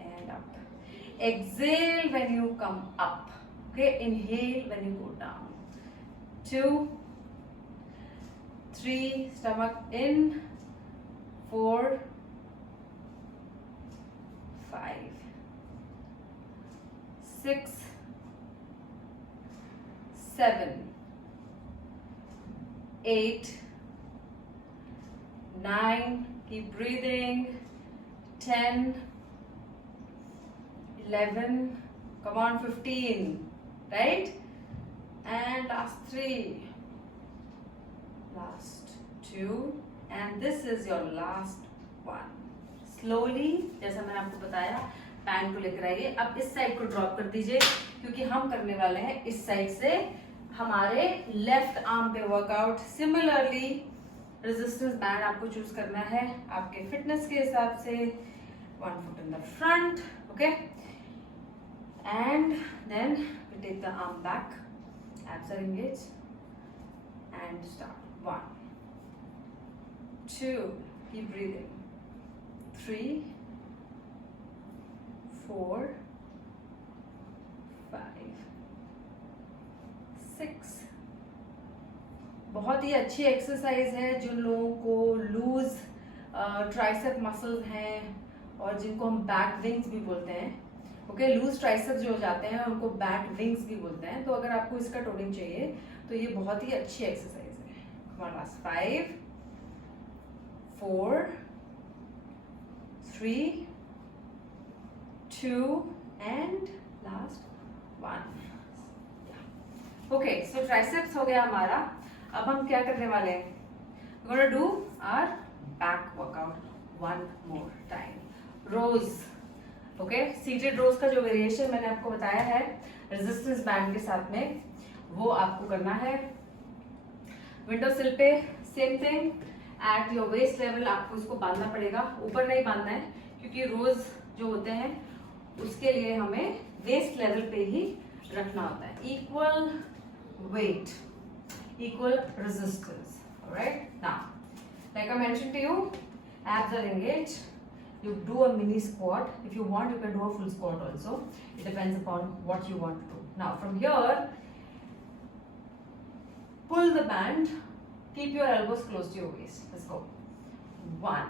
and up. Exhale when you come up. Okay, inhale when you go down. 2, 3, stomach in. 4, 5, 6, 7, 8, 9, keep breathing. 10, 11, come on, 15, right? And last 3, last 2, and this is your last one. Slowly, जैसा मैंने आपको बताया, pan को लेकर आइए. अब इस side को ड्रॉप कर दीजिए क्योंकि हम करने वाले हैं इस साइड से हमारे लेफ्ट आर्म पे वर्कआउट. सिमिलरली रेजिस्टेंस बैंड आपको चूज करना है आपके फिटनेस के हिसाब से. 1 foot in the front. Okay, and then we take the arm back, abs are engaged, and start. 1, 2, keep breathing. 3, 4, 5, 6. बहुत ही अच्छी एक्सरसाइज है जिन लोगों को लूज ट्राइसेप मसल्स हैं और जिनको हम बैक विंग्स भी बोलते हैं. ओके, लूज ट्राइसेप्स जो हो जाते हैं उनको बैक विंग्स भी बोलते हैं. तो अगर आपको इसका टोनिंग चाहिए तो ये बहुत ही अच्छी एक्सरसाइज है. Come on, last 5, 4, 3, 2 and last 1. Okay, so triceps हो गया हमारा. अब हम क्या करने वाले हैं? We're gonna do our back workout one more time. Rows. Okay, seated rows का जो वेरिएशन मैंने आपको बताया है रेजिस्टेंस बैंड के साथ में, वो आपको करना है. विंडो सिल पे same thing, at your waist level आपको इसको बांधना पड़ेगा. ऊपर नहीं बांधना है क्योंकि रोज जो होते हैं उसके लिए हमें वेस्ट लेवल पे ही रखना होता है. Equal weight, equal resistance. All right. Now, like I mentioned to you, abs are engaged. You do a mini squat. If you want, you can do a full squat also. It depends upon what you want to do. Now, from here, pull the band. Keep your elbows close to your waist. Let's go. 1.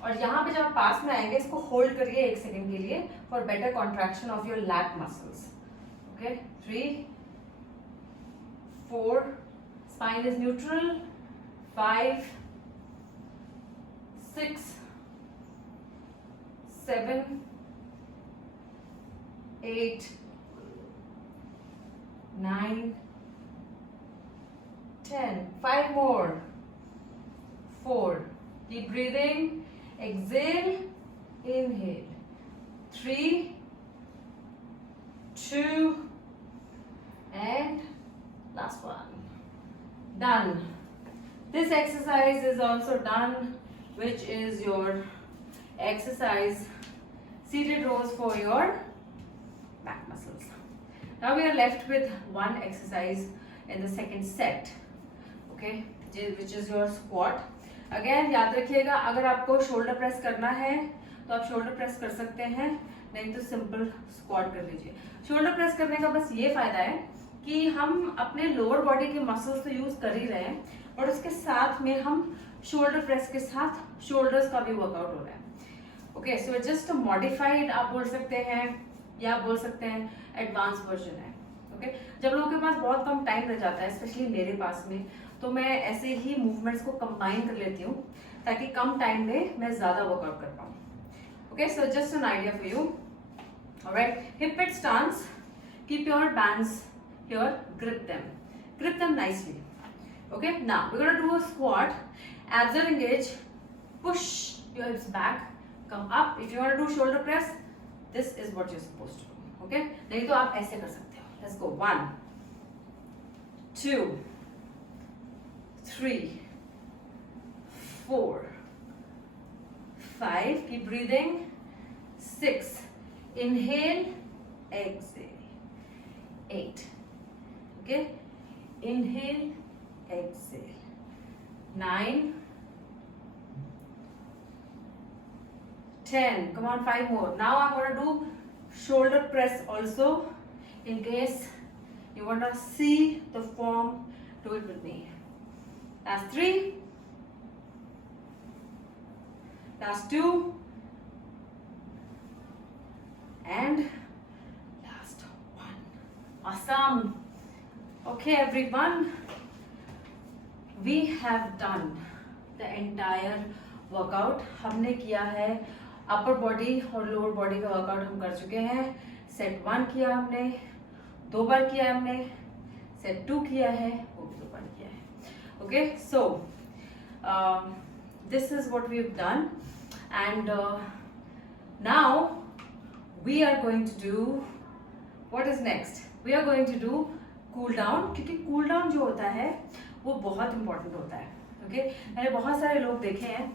और यहाँ पे जब आप पास में आएंगे इसको hold करिए 1 second के लिए for better contraction of your lat muscles. Okay. 3, 4, spine is neutral. 5, 6, 7, 8, 9, 10. 5 more. 4. Keep breathing. Exhale. Inhale. 3, 2, and last one. Done. This exercise is also done, which is your exercise seated rows for your back muscles. Now we are left with one exercise in the second set, okay, which is your squat. Again याद रखिएगा, अगर आपको shoulder press करना है तो आप shoulder press कर सकते हैं, नहीं तो सिंपल स्क्वाट कर लीजिए. शोल्डर प्रेस करने का बस ये फायदा है कि हम अपने लोअर बॉडी के मसल्स तो यूज कर ही रहे हैं और उसके साथ में हम शोल्डर प्रेस के साथ शोल्डर्स का भी वर्कआउट हो रहा है. ओके, सो जस्ट मॉडिफाइड आप बोल सकते हैं या आप बोल सकते हैं एडवांस वर्जन है. ओके, जब लोगों के पास बहुत कम टाइम रह जाता है, स्पेशली मेरे पास में, तो मैं ऐसे ही मूवमेंट्स को कंबाइन कर लेती हूँ ताकि कम टाइम में मैं ज्यादा वर्कआउट कर पाऊँ. Okay, so just an idea for you. Alright, hip width stance. Keep your bands here, grip them nicely. Okay, now we're going to do a squat. Abs are engaged. Push your hips back, come up. If you want to do shoulder press, this is what you're supposed to do. Okay, नहीं तो आप ऐसे कर सकते हो. Let's go. 1, 2, 3, 4, 5. Keep breathing. 6. Inhale, exhale. 8. Okay, inhale, exhale. 9, 10. Come on, 5 more. Now I'm going to do shoulder press also, in case you want to see the form. Do it with me. Last 3, last 2, and last 1. Awesome. Okay, everyone, we have done the entire workout. हमने किया है upper body और lower body का workout हम कर चुके हैं. Set 1 किया हमने, 2 बार किया हमने. सेट 2 किया है, वो भी 2 बार किया है. Okay, so this is what we have done and now we are going to do what is next. We are going to do cool down, क्योंकि कूल डाउन जो होता है वो बहुत इंपॉर्टेंट होता है. ओके, मैंने बहुत सारे लोग देखे हैं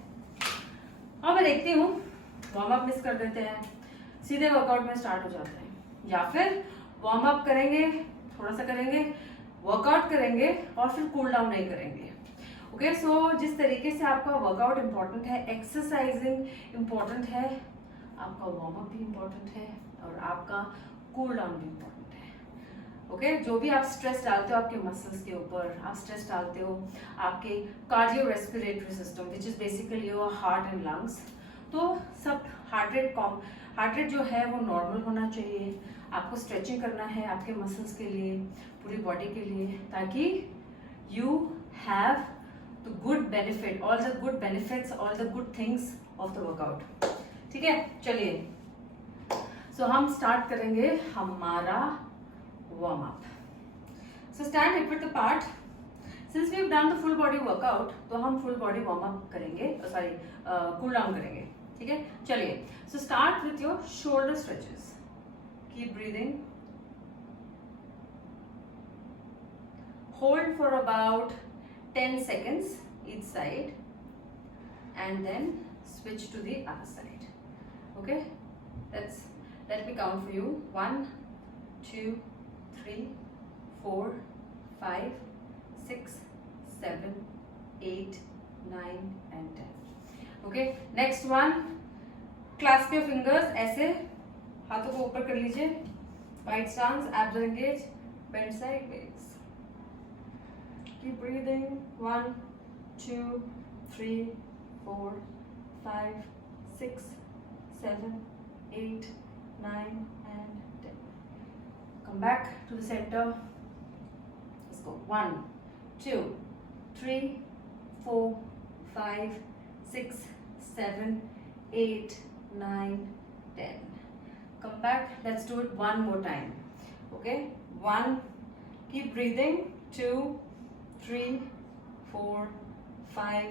और मैं देखती हूँ वार्म अप मिस कर देते हैं, सीधे वर्कआउट में स्टार्ट हो जाते हैं, या फिर वार्म अप करेंगे, थोड़ा सा करेंगे, वर्कआउट करेंगे और फिर कूल डाउन नहीं करेंगे. ओके, सो जिस तरीके से आपका वर्कआउट इंपॉर्टेंट है, एक्सरसाइजिंग इंपॉर्टेंट है, आपका वार्म अप भी इंपॉर्टेंट है और आपका कूल डाउन भी इंपॉर्टेंट है. ओके, जो भी आप स्ट्रेस डालते हो आपके मसल्स के ऊपर, आप स्ट्रेस डालते हो आपके cardio respiratory system which is basically your heart and lungs, तो सब हार्ट रेट जो है वो नॉर्मल होना चाहिए. आपको स्ट्रेचिंग करना है आपके मसल्स के लिए, पूरी बॉडी के लिए, ताकि you have the good benefit, all the good benefits, all the good things of the workout. ठीक है, चलिए सो हम स्टार्ट करेंगे हमारा warm up. So stand hip width apart. Since we have done the full body workout, तो हम full body warm up करेंगे, sorry cool down करेंगे. ठीक है, चलिए so start with your shoulder stretches. Keep breathing. Hold for about 10 seconds each side and then switch to the other side. Okay, let me count for you. 1 2 3 4 5 6 7 8 9 and 10. Okay, next one, clasp your fingers. ऐसे हाथों को ऊपर कर लीजिए. Wide stance, abs engage, bend sideways. Keep breathing. 1 2 3 4 5 6 7 8 9 and 10. Come back to the center. Let's go. 1 2 3 4 5 6 7 8 9 10. Come back. Let's do it one more time. Okay, 1. Keep breathing. 2 3 4 5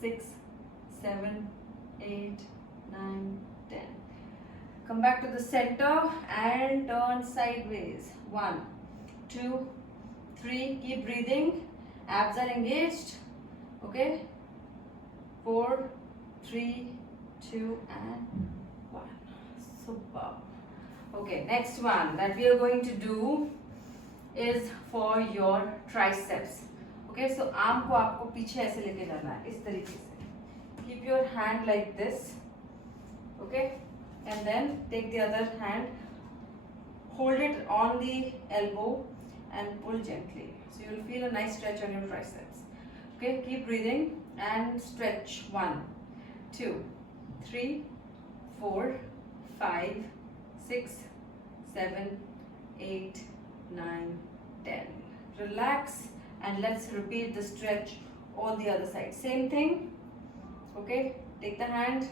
6 7 8 9 10. Come back to the center and turn sideways. 1 2 3. Keep breathing. Abs are engaged. Okay, 4 3 2 and 1. Super. Okay, next one that we are going to do is for your triceps. Okay, so arm को आपको पीछे ऐसे लेके जाना है, इस तरीके से. Keep your hand like this. Okay, and then take the other hand, hold it on the elbow and pull gently. So you will feel a nice stretch on your triceps. Okay, keep breathing and stretch. 1 2 3 4 5 6 7 8 9 10. Relax and let's repeat the stretch on the other side. Same thing. Okay, take the hand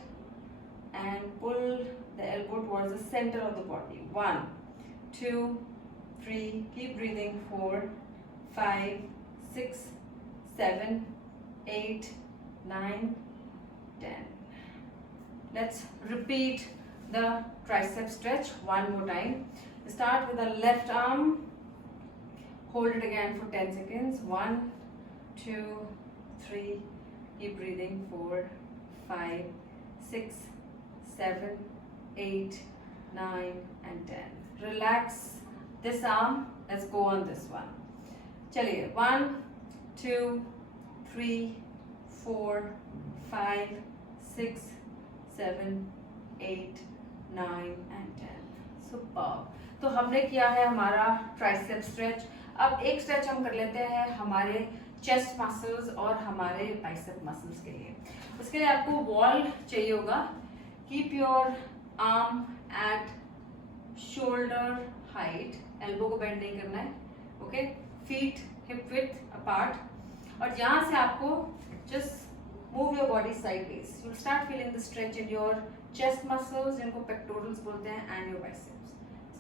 and pull the elbow towards the center of the body. 1 2 3. Keep breathing. 4 5 6 7 8 9 10. Let's repeat the tricep stretch one more time. Start with the left arm. Hold it again for 10 seconds. 1 2 3. Keep breathing. 4 5 6 7 8 9 and 10. Relax this arm. Let's go on this one. चलिए 1 2 3 4 5 6 7 8 9 and 10. Super. तो हमने किया है हमारा tricep stretch. अब एक stretch हम कर लेते हैं हमारे चेस्ट मसल्स और हमारे बाइसेप मसल्स के लिए. उसके लिए आपको वॉल चाहिए होगा. Keep your arm at shoulder height. Elbow को बेंड नहीं करना है. Okay, feet hip width apart. और यहाँ से आपको just move your body sideways. You will start feeling the stretch in your chest muscles, जिनको पेक्टोरल्स बोलते हैं, and your biceps.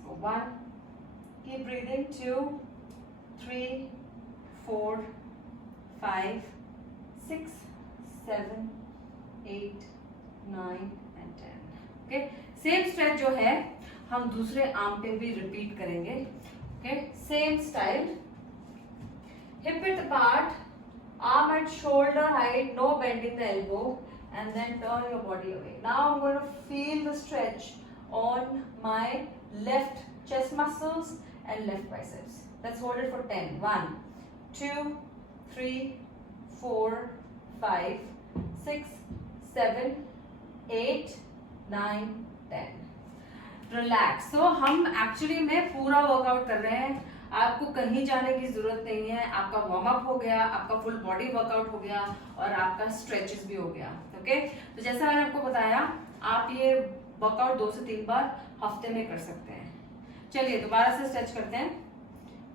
So 1. Keep breathing. 2 3 4 5 6 7 8 9 and 10. Okay, same stretch जो है हम दूसरे आर्म पे भी रिपीट करेंगे. Okay, same style. Hip width apart, arm at shoulder height, no bending the elbow, and then turn your body away. Now I'm going to feel the stretch on my left chest muscles and left biceps. Let's hold it for 10. 1 2 3 4 5 6 7 8 9 10. Relax. So हम actually में पूरा workout कर रहे हैं. आपको कहीं जाने की जरूरत नहीं है. आपका वार्म अप हो गया, आपका फुल बॉडी वर्कआउट हो गया और आपका स्ट्रेचेस भी हो गया. ओके, तो जैसा मैंने आपको बताया, आप ये वर्कआउट 2 से 3 बार हफ्ते में कर सकते हैं. चलिए दोबारा से स्ट्रेच करते हैं.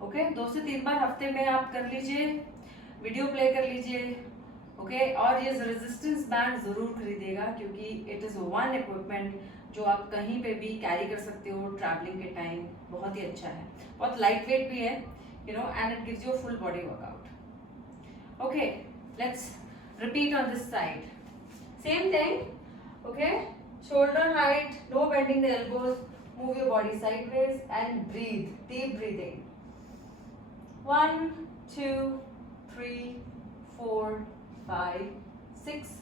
ओके, 2 से 3 बार हफ्ते में आप कर लीजिए. वीडियो प्ले कर लीजिए, ओके। और ये रेजिस्टेंस बैंड जरूर खरीदिएगा, क्योंकि इट इज वन इक्विपमेंट जो आप कहीं पे भी कैरी कर सकते हो ट्रैवलिंग के टाइम। बहुत ही अच्छा है, बहुत लाइट वेट भी है, you know, and it gives you full body workout. Okay, let's repeat on this side, same thing, okay. Shoulder height, no bending the elbows, move your body sideways and breathe, deep breathing. 1 2 3 4 5 6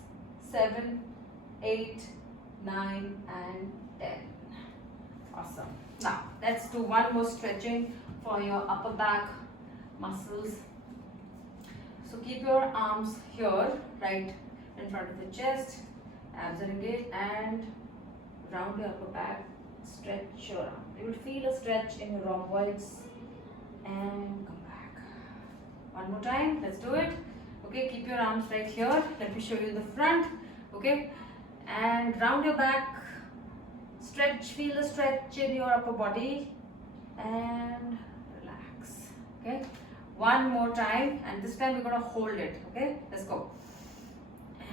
7 8 9 and 10. Awesome. Now let's do one more stretching for your upper back muscles. So keep your arms here, right in front of the chest, abs are engaged, and round your upper back. Stretch your arm. You will feel a stretch in your rhomboids and come back. One more time. Let's do it. Okay, keep your arms right here. Let me show you the front. Okay, and round your back. Stretch. Feel the stretch in your upper body and relax. Okay, one more time, and this time we're gonna hold it. Okay, let's go.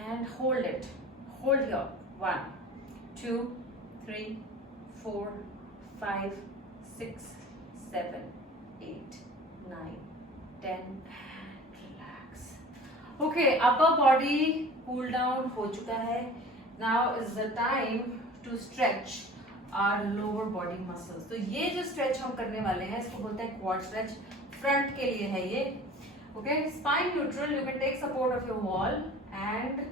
And hold it. Hold here. 1 2 3 4 5 6 7 8 9 10 and relax. Okay, upper body cool down हो चुका है. Now is the time to stretch our lower body muscles. तो ये जो stretch हम करने वाले हैं इसको बोलते हैं quad stretch. Front के लिए है ये. Okay, spine neutral. You can take support of your wall and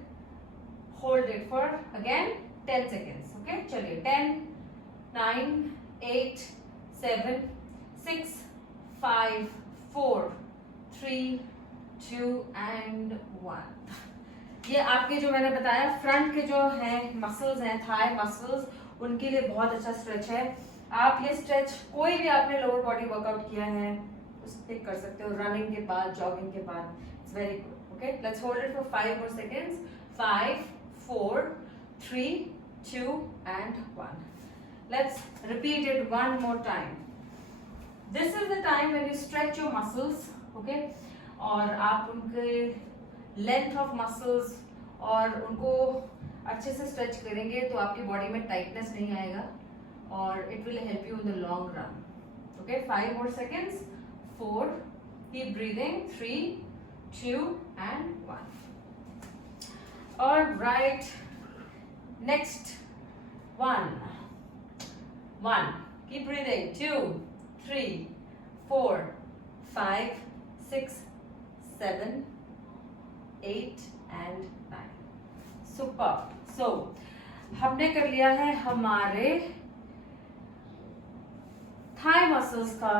hold it for again 10 seconds. Okay, चलिए 10 9 8 7 6 5 4 3 2 and 1. ये आपके जो मैंने बताया फ्रंट के जो हैं मसल्स हैं, थाई मसल्स, उनके लिए बहुत अच्छा स्ट्रेच है. आप ये स्ट्रेच कोई भी आपने लोअर बॉडी वर्कआउट किया है उस पे कर सकते हो, रनिंग के बाद, जॉगिंग के बाद. It's very good. Okay, let's hold it for 5 more seconds. 5 4 3 2 and 1. Let's repeat it one more time. This is the time when you stretch your muscles, okay? और आप उनके length of muscles और उनको अच्छे से stretch करेंगे तो आपकी बॉडी में tightness नहीं आएगा और it will help you in the long run. Okay, 5 more seconds. 4. Keep breathing. 3 2 and 1. All right. Next one. 1. Keep breathing. 2 3 4 5 6 7 8 and 9. Super. So हमने कर लिया है हमारे थाई मसल्स का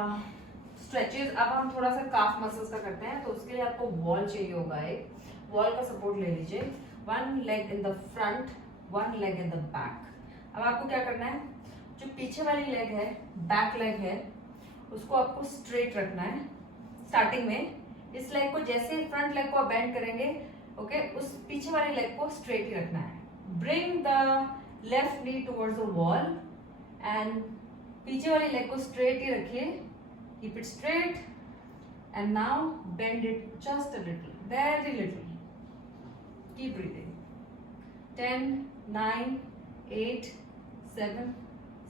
स्ट्रेचेस. अब हम थोड़ा सा काफ मसल्स का करते हैं. तो उसके लिए आपको वॉल चाहिए होगा. एक वॉल का सपोर्ट ले लीजिए. 1 leg in the front, 1 leg in the back. अब आपको क्या करना है, जो पीछे वाली लेग है, बैक लेग है, उसको आपको स्ट्रेट रखना है. स्टार्टिंग में इस लेग को जैसे फ्रंट लेग को आप बेंड करेंगे, ओके, उस पीछे वाली लेग को स्ट्रेट ही रखना है. Bring the left knee towards the wall and पीछे वाली लेग को स्ट्रेट ही रखिए. Keep it straight and now bend it just a little, very little. Keep breathing. 10 9 8 7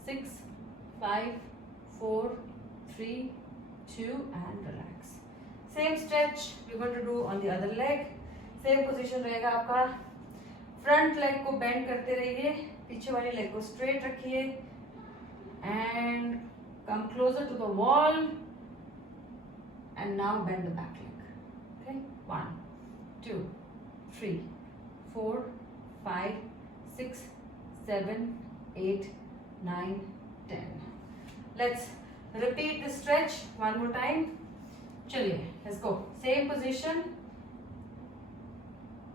6 5 4 3 2 and relax. Same stretch we're going to do on the other leg. Same position रहेगा आपका. Front leg को bend करते रहिए, पीछे वाली leg को straight रखिए and come closer to the wall and now bend the back leg. Okay, 1 2 3 4 5 6 7 8 9 10. Let's repeat the stretch one more time. चलिए, let's go. Same position.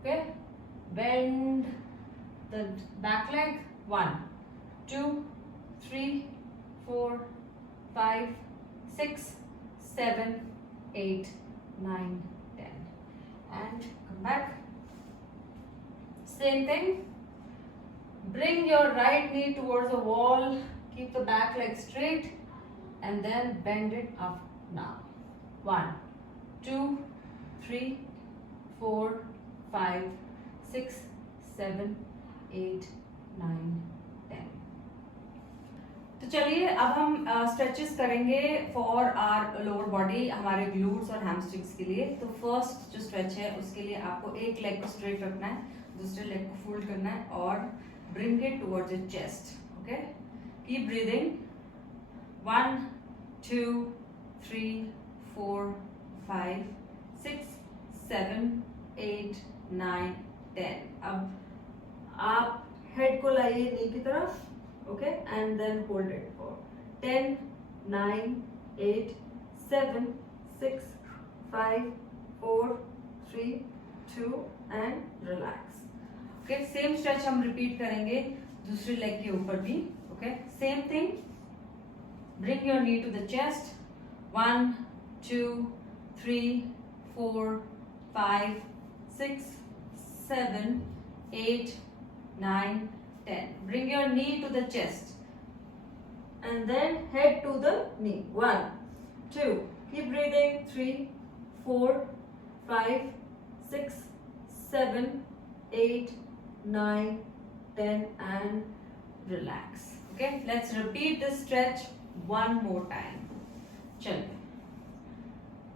Okay, bend the back leg. 1 2 3 4 5 6 7 8 9 10 and come back. Same thing. Bring your right knee towards the wall. Keep the back leg straight and then bend it up now. 1 2 3 4 5 6 7 8 9 10। तो चलिए अब हम stretches करेंगे for our lower body, हमारे glutes और hamstrings के लिए। तो फर्स्ट जो स्ट्रेच है उसके लिए आपको एक लेग को स्ट्रेट रखना है, दूसरे लेग को फोल्ड करना है और bring it towards your chest. Okay, keep breathing. 1 2 3 4 5 6 7 8 9 10। अब आप हेड को लाइए नी की तरफ, okay, and then hold it for 10 9 8 7 6 5 4 3 2 and relax। okay, same stretch हम रिपीट करेंगे दूसरी लेग के ऊपर भी। okay, same thing, bring your knee to the chest। 1 2 3 4 5 6 7 8 9 10। Bring your knee to the chest and then head to the knee। 1 2, keep breathing। 3 4 5 6 7 8 9 10 and relax। okay, let's repeat this stretch one more time। चलिए,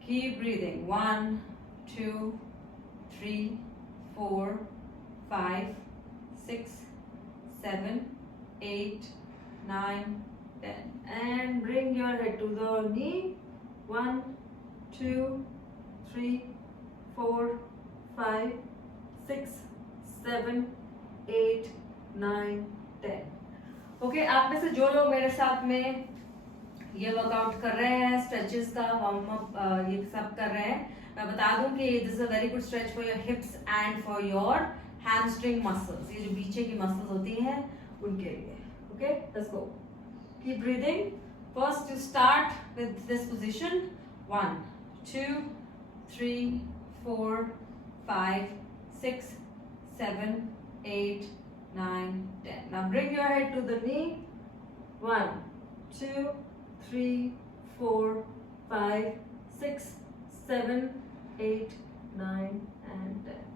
keep breathing। 1 2 3 4 5 6 7 8 9 10 and bring your head to the knee। 1 2 3 4 5 6 7 8 9 10। Okay, आप में से जो लोग मेरे साथ में ये वर्कआउट कर रहे हैं, स्ट्रेचेस का वार्म अप ये सब कर रहे हैं, मैं बता दूं कि this is a very good stretch for your hips and for your hamstring muscles. ये जो पीछे की मसल्स होती हैं उनके लिए। Okay, let's go. Keep breathing. First you start with this position. 1 2 3 4 5 6 7 8 9 10। Now bring your head to the knee। 1 2 3 4 5 6 7 8 9 and 10।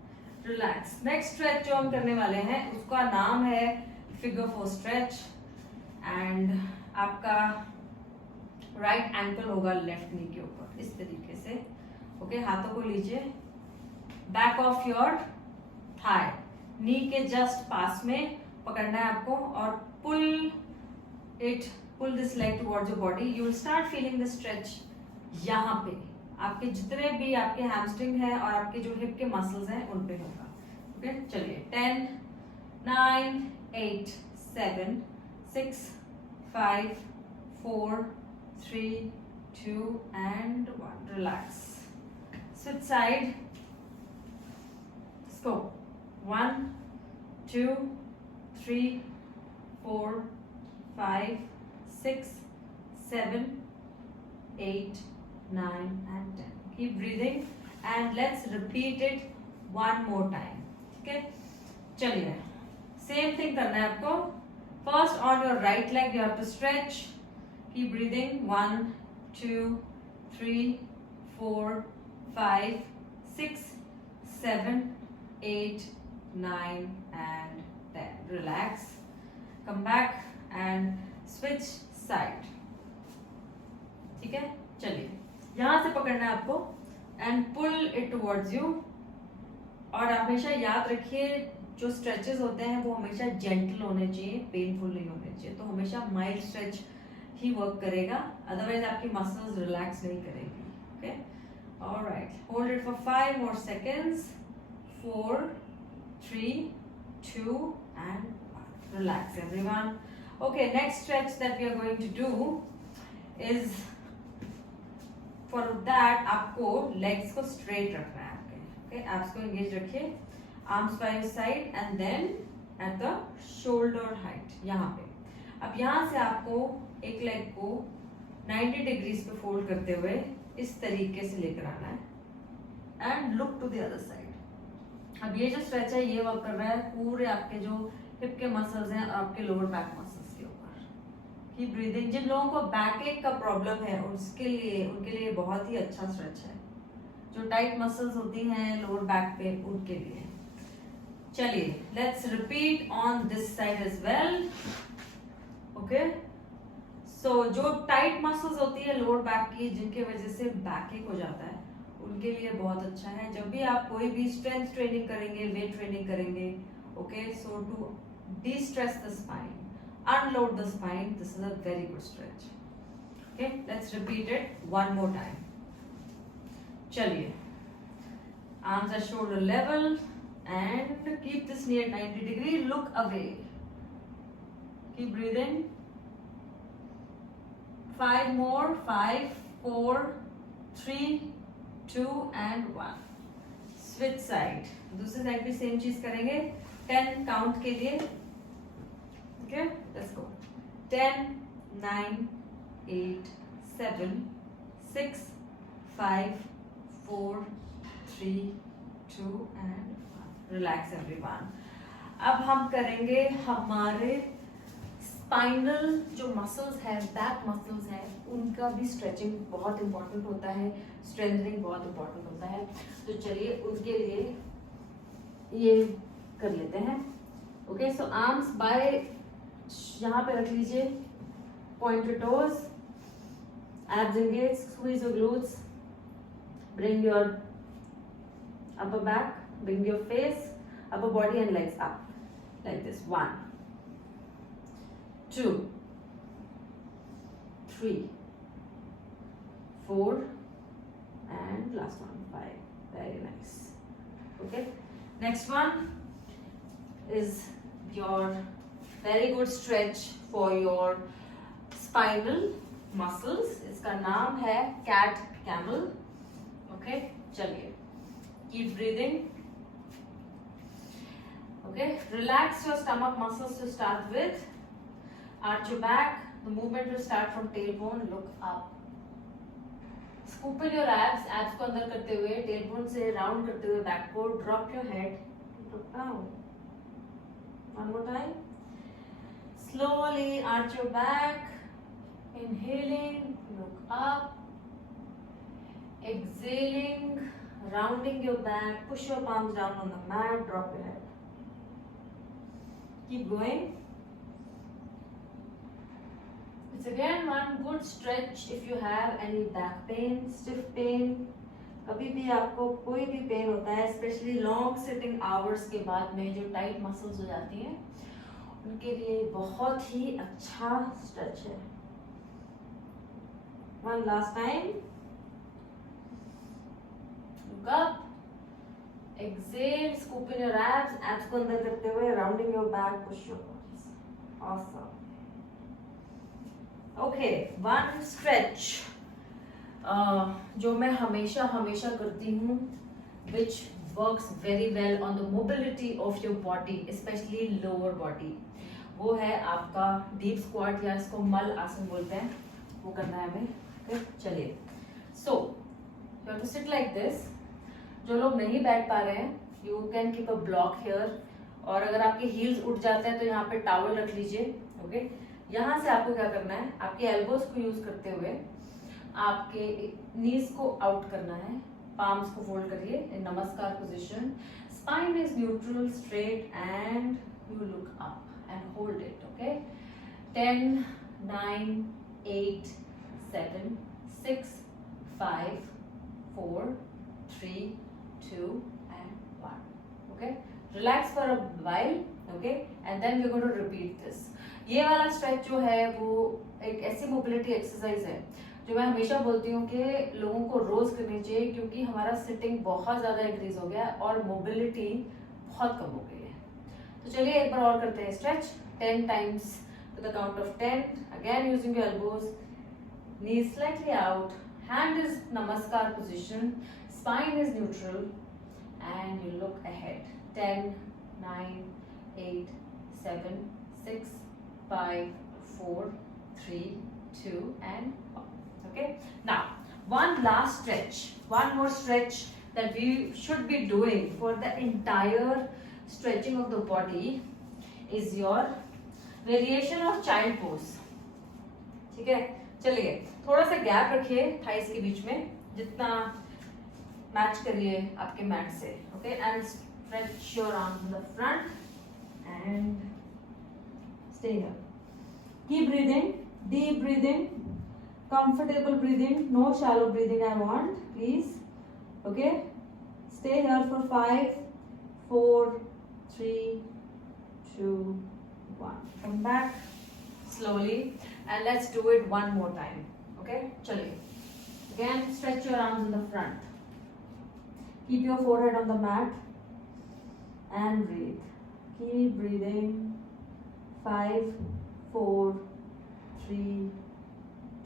Relax. Next stretch जो हम करने वाले हैं उसका नाम है फिगर 4 स्ट्रेच एंड आपका राइट एंकल होगा लेफ्ट नी के ऊपर इस तरीके से। ओके, हाथों को लीजिए back of your thigh, knee के जस्ट पास में पकड़ना है आपको और pull this leg towards your body. You will start feeling the stretch यहाँ पे, आपके जितने भी आपके हैमस्ट्रिंग है और आपके जो हिप के मसल्स हैं उन पे होगा। ओके, चलिए 10 9 8 7 6 5 4 3 2 and 1। रिलैक्स। Switch side. स्को। 1 2 3 4 5 6 7 8 9 and 10। keep breathing and let's repeat it one more time। ठीक है, चलिए सेम थिंग करना है आपको। First on your right leg you have to stretch. Keep breathing. 1 2 3 4 5 6 7 8 9 and 10। relax, come back and switch side। ठीक है, चलिए यहां से पकड़ना है आपको and pull it towards you. और हमेशा याद रखिए जो स्ट्रेचेस होते हैं वो हमेशा जेंटल होने चाहिए, पेनफुल नहीं होने चाहिए। तो हमेशा माइल्ड स्ट्रेच ही वर्क करेगा, अदरवाइज आपकी मसल्स रिलैक्स नहीं करेगी। Okay, alright, hold it for 5 more seconds। 4 3 2 and 1। relax everyone। okay, next stretch that we are going to do is for that आपको legs को straight रखना है आपके। okay, abs को engage रखिए, arms by your side and then at the shoulder height यहाँ पे। अब यहाँ से आपको एक लेग को 90 डिग्रीज पे फोल्ड करते हुए इस तरीके से लेकर आना है and look to the other side. अब ये जो स्ट्रेच है ये वर्क कर रहा है पूरे आपके जो हिप के मसल्स हैं और आपके लोअर बैक मसल्स के ऊपर। Keep breathing. जिन लोगों को बैक एक का प्रॉब्लम है उनके लिए बहुत ही अच्छा स्ट्रेच है। जो टाइट मसल्स होती हैं लोअर बैक पे उनके लिए। चलिए let's repeat on this side as well. Okay, so जो टाइट मसल्स होती है लोअर बैक की, जिनके वजह से बैक एक हो जाता है, उनके लिए बहुत अच्छा है। जब भी आप कोई भी स्ट्रेंथ ट्रेनिंग करेंगे, वेट ट्रेनिंग करेंगे, okay, so to de-stress the spine, unload the spine, this is a very good stretch. Okay, let's repeat it one more time. चलिए, arms are shoulder level and keep this knee at 90 degree, look away, keep breathing, 5 more, 5, 4, 3, 2 and 1. Switch side, दूसरी side भी same चीज करेंगे 10 count के लिए। Okay, let's go. 10, 9, 8, 7, 6, 5, 4, 3, 2 and 1. Relax everyone. अब हम करेंगे हमारे स्पाइनल जो मसल्स हैं, बैक मसल्स हैं, उनका भी स्ट्रेचिंग बहुत इंपॉर्टेंट होता है, स्ट्रेंथनिंग बहुत इंपॉर्टेंट होता है। तो चलिए उनके लिए ये कर लेते हैं। ओके, सो आर्म्स बाय यहाँ पे रख लीजिए, point your toes, abs engage, squeeze your glutes, bring your upper back, bring your face, upper body and legs up like this. 1, 2, 3, 4 and last one 5. Very nice. Okay, next one is your very good stretch for your spinal muscles. इसका नाम है cat camel. Okay, चलिए, keep breathing. Okay, relax your stomach muscles to start with. Arch your back. The movement will start from tailbone. Look up. Scoop in your abs. Abs को अंदर करते हुए, tailbone से round करते हुए back को drop your head. Look down. One more time. Slowly arch your back. Inhaling, look up. Exhaling, rounding your back. Push your palms down on the mat. Drop your head. Keep going. It's again one good stretch if you have any back pain, stiff pain. कभी भी आपको कोई भी pen होता है, specially long sitting hours के बाद में जो टाइट मसल्स हो जाती हैं, उनके लिए बहुत ही अच्छा स्ट्रेच है। One last time, look up, exhale, scoop in your abs, abs को अंदर करते हुए rounding your back, push your bodies. Awesome. Okay, one stretch जो मैं हमेशा करती हूँ, which works very well on the mobility of your body, especially lower body, वो है आपका डीप स्क्वाट या इसको मल आसन बोलते हैं, वो करना है हमें। okay? चलिए, so you have to sit like this. जो लोग नहीं बैठ पा रहे हैं, you can keep a block here, और अगर आपके हील्स उठ जाते हैं तो यहाँ पे टॉवल रख लीजिए। ओके, यहाँ से आपको क्या करना है, आपके एल्बोज को यूज करते हुए आपके नीज को आउट करना है, पाम्स को फोल्ड करिए इन नमस्कार position, spine is neutral, straight and you look up and hold it. Okay, 10, 9, 8, 7, 6, 5, 4, 3, 2 and 1. Okay, relax for a while. Okay, and then we're going to repeat this. ये वाला स्ट्रेच जो है वो एक ऐसी मोबिलिटी एक्सरसाइज है जो मैं हमेशा बोलती हूँ कि लोगों को रोज करनी चाहिए, क्योंकि हमारा सिटिंग बहुत ज्यादा इंक्रीज हो गया है और मोबिलिटी बहुत कम हो गई है। तो चलिए एक बार और करते हैं stretch 10 times to the count of 10. Again using your elbows, knees slightly out, hand is namaskar position, spine is neutral, and you look ahead. 10, 9, 8, 7, 6, 5, 4, 3, 2 and 1. Okay, now one last stretch, one more stretch that we should be doing for the entire stretching of the body is your variation of child pose. ठीक है, चलिए थोड़ा सा gap रखिए thighs के बीच में, जितना match करिए आपके मैट से. Okay, and stretch your arms in the front end stay here. Keep breathing, deep breathing, comfortable breathing, no shallow breathing I want, please. Okay, stay here for 5, 4, 3, 2, 1. Come back slowly and let's do it one more time. Okay, chaliye. Again, stretch your arms in the front. Keep your forehead on the mat and breathe. Keep breathing. 5, 4, 3,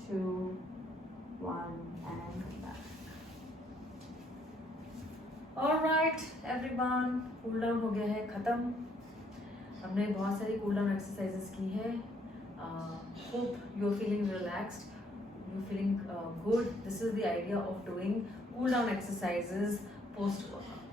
2, 1 and come back. Alright everyone, cool down हो गया है खत्म. हमने बहुत सारी cool down exercises की है. Hope you are feeling relaxed, you feeling good. This is the idea of doing cool down exercises post workout.